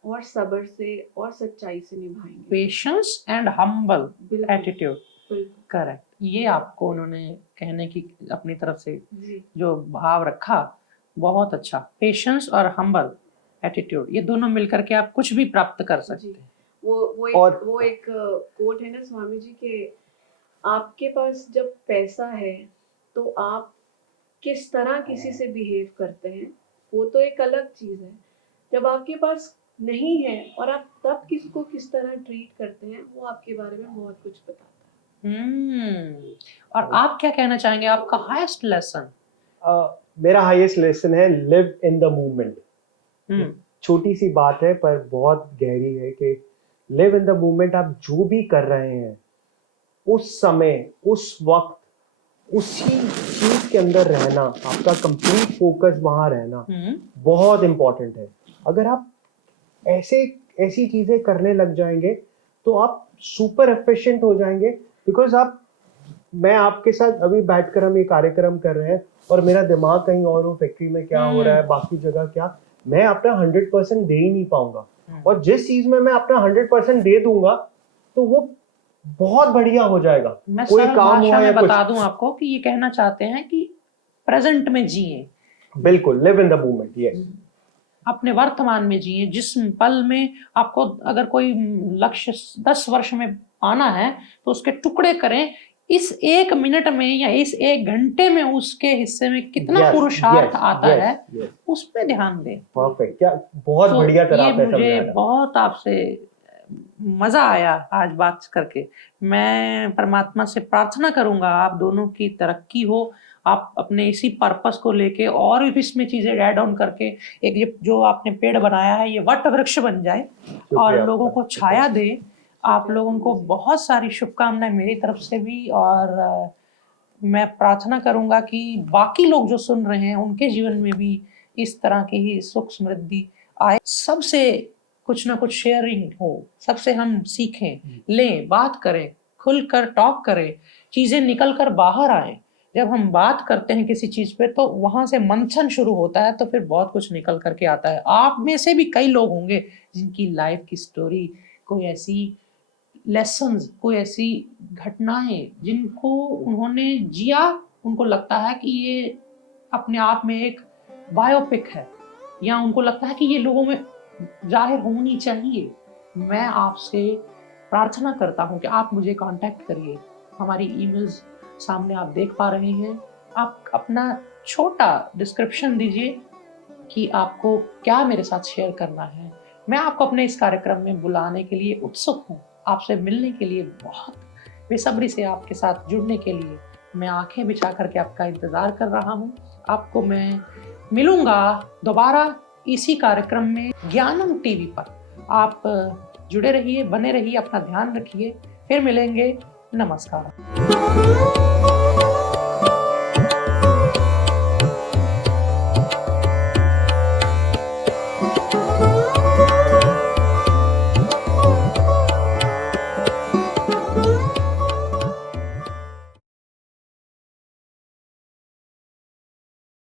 और सब्र से और सच्चाई से निभाएंगे। पेशेंस एंड हम्बल बिल्कुल एटीट्यूड, बिल्कुल करेक्ट। ये आपको उन्होंने कहने की अपनी तरफ से जी जो भाव रखा, बहुत अच्छा। पेशेंस और हम्बल एटीट्यूड, ये दोनों मिलकर के आप कुछ भी प्राप्त कर सकते जी। हैं। वो एक कोट है ना स्वामी जी के, आपके पास जब पैसा है तो आप किस तरह किसी से बिहेव करते हैं वो तो एक अलग चीज है, जब आपके पास नहीं है और आप तब किसको किस तरह ट्रीट करते हैं वो आपके बारे में बहुत कुछ बताता है। और आप क्या कहना चाहेंगे, आपका हाईएस्ट लेसन? मेरा हाईएस्ट लेसन है लिव इन द मूवमेंट। छोटी सी बात है पर बहुत गहरी है कि लिव इन द मूवमेंट। आप जो भी कर रहे हैं उस समय, उस वक्त, उसी चीज के अंदर रहना, आपका कंप्लीट फोकस वहां रहना बहुत इंपॉर्टेंट है। अगर आप ऐसी चीजें करने लग जाएंगे तो आप सुपर एफिशिएंट हो जाएंगे। बिकॉज मैं आपके साथ अभी बैठकर हम ये कार्यक्रम कर रहे हैं और मेरा दिमाग कहीं और हो, फैक्ट्री में क्या हो रहा है, बाकी जगह क्या, मैं अपना 100% दे ही नहीं पाऊंगा। और जिस चीज में मैं अपना 100% दे दूंगा तो वो बहुत बढ़िया हो जाएगा। मैं कोई सरल काम भाषा हुआ या में कुछ। बता दूं आपको कि ये कहना चाहते हैं कि प्रेजेंट में जिए, बिल्कुल, live in the moment. Yes, अपने वर्तमान में जिए। जिस पल में आपको अगर कोई लक्ष्य 10 वर्ष में पाना है तो उसके टुकड़े करें, इस 1 मिनट में या इस 1 घंटे में उसके हिस्से में कितना पुरुषार्थ आता है उस पे ध्यान दें। परफेक्ट, क्या बहुत बढ़िया तरह आपने समझाया। मुझे बहुत आपसे मजा आया आज बात करके। मैं परमात्मा से प्रार्थना करूंगा आप दोनों की तरक्की हो, आप अपने इसी पर्पस को लेके और भी इसमें चीजें ऐड ऑन करके एक ये जो आपने पेड़ बनाया है ये वट वृक्ष बन जाए और लोगों को छाया दे। आप लोगों को बहुत सारी शुभकामनाएं मेरी तरफ से भी, और मैं प्रार्थना करूंगा कि बाकी लोग जो सुन रहे हैं उनके जीवन में भी इस तरह की ही सुख समृद्धि आए। सबसे कुछ ना कुछ शेयरिंग हो, सबसे हम सीखें, लें, बात करें, खुलकर टॉक करें, चीजें निकल कर बाहर आए। जब हम बात करते हैं किसी चीज पे तो वहां से मंथन शुरू होता है तो फिर बहुत कुछ निकल करके आता है। आप में से भी कई लोग होंगे जिनकी लाइफ की स्टोरी, कोई ऐसी लेसन्स, कोई ऐसी घटनाएं जिनको उन्होंने जिया, उनको लगता है कि ये अपने आप में एक बायोपिक है, या उनको लगता है कि ये लोगों में जाहिर होनी चाहिए। मैं आपसे प्रार्थना करता हूं कि आप मुझे कांटेक्ट करिए। हमारी ईमेल्स सामने आप देख पा रहे हैं। आप अपना छोटा डिस्क्रिप्शन दीजिए कि आपको क्या मेरे साथ शेयर करना है। मैं आपको अपने इस कार्यक्रम में बुलाने के लिए उत्सुक हूँ, आपसे मिलने के लिए बहुत बेसब्री से आपके साथ जुड़ने के लिए मैं आंखें बिछा करके आपका इंतजार कर रहा हूँ। आपको मैं मिलूंगा दोबारा इसी कार्यक्रम में ज्ञानम टीवी पर। आप जुड़े रहिए, बने रहिए, अपना ध्यान रखिए, फिर मिलेंगे। नमस्कार।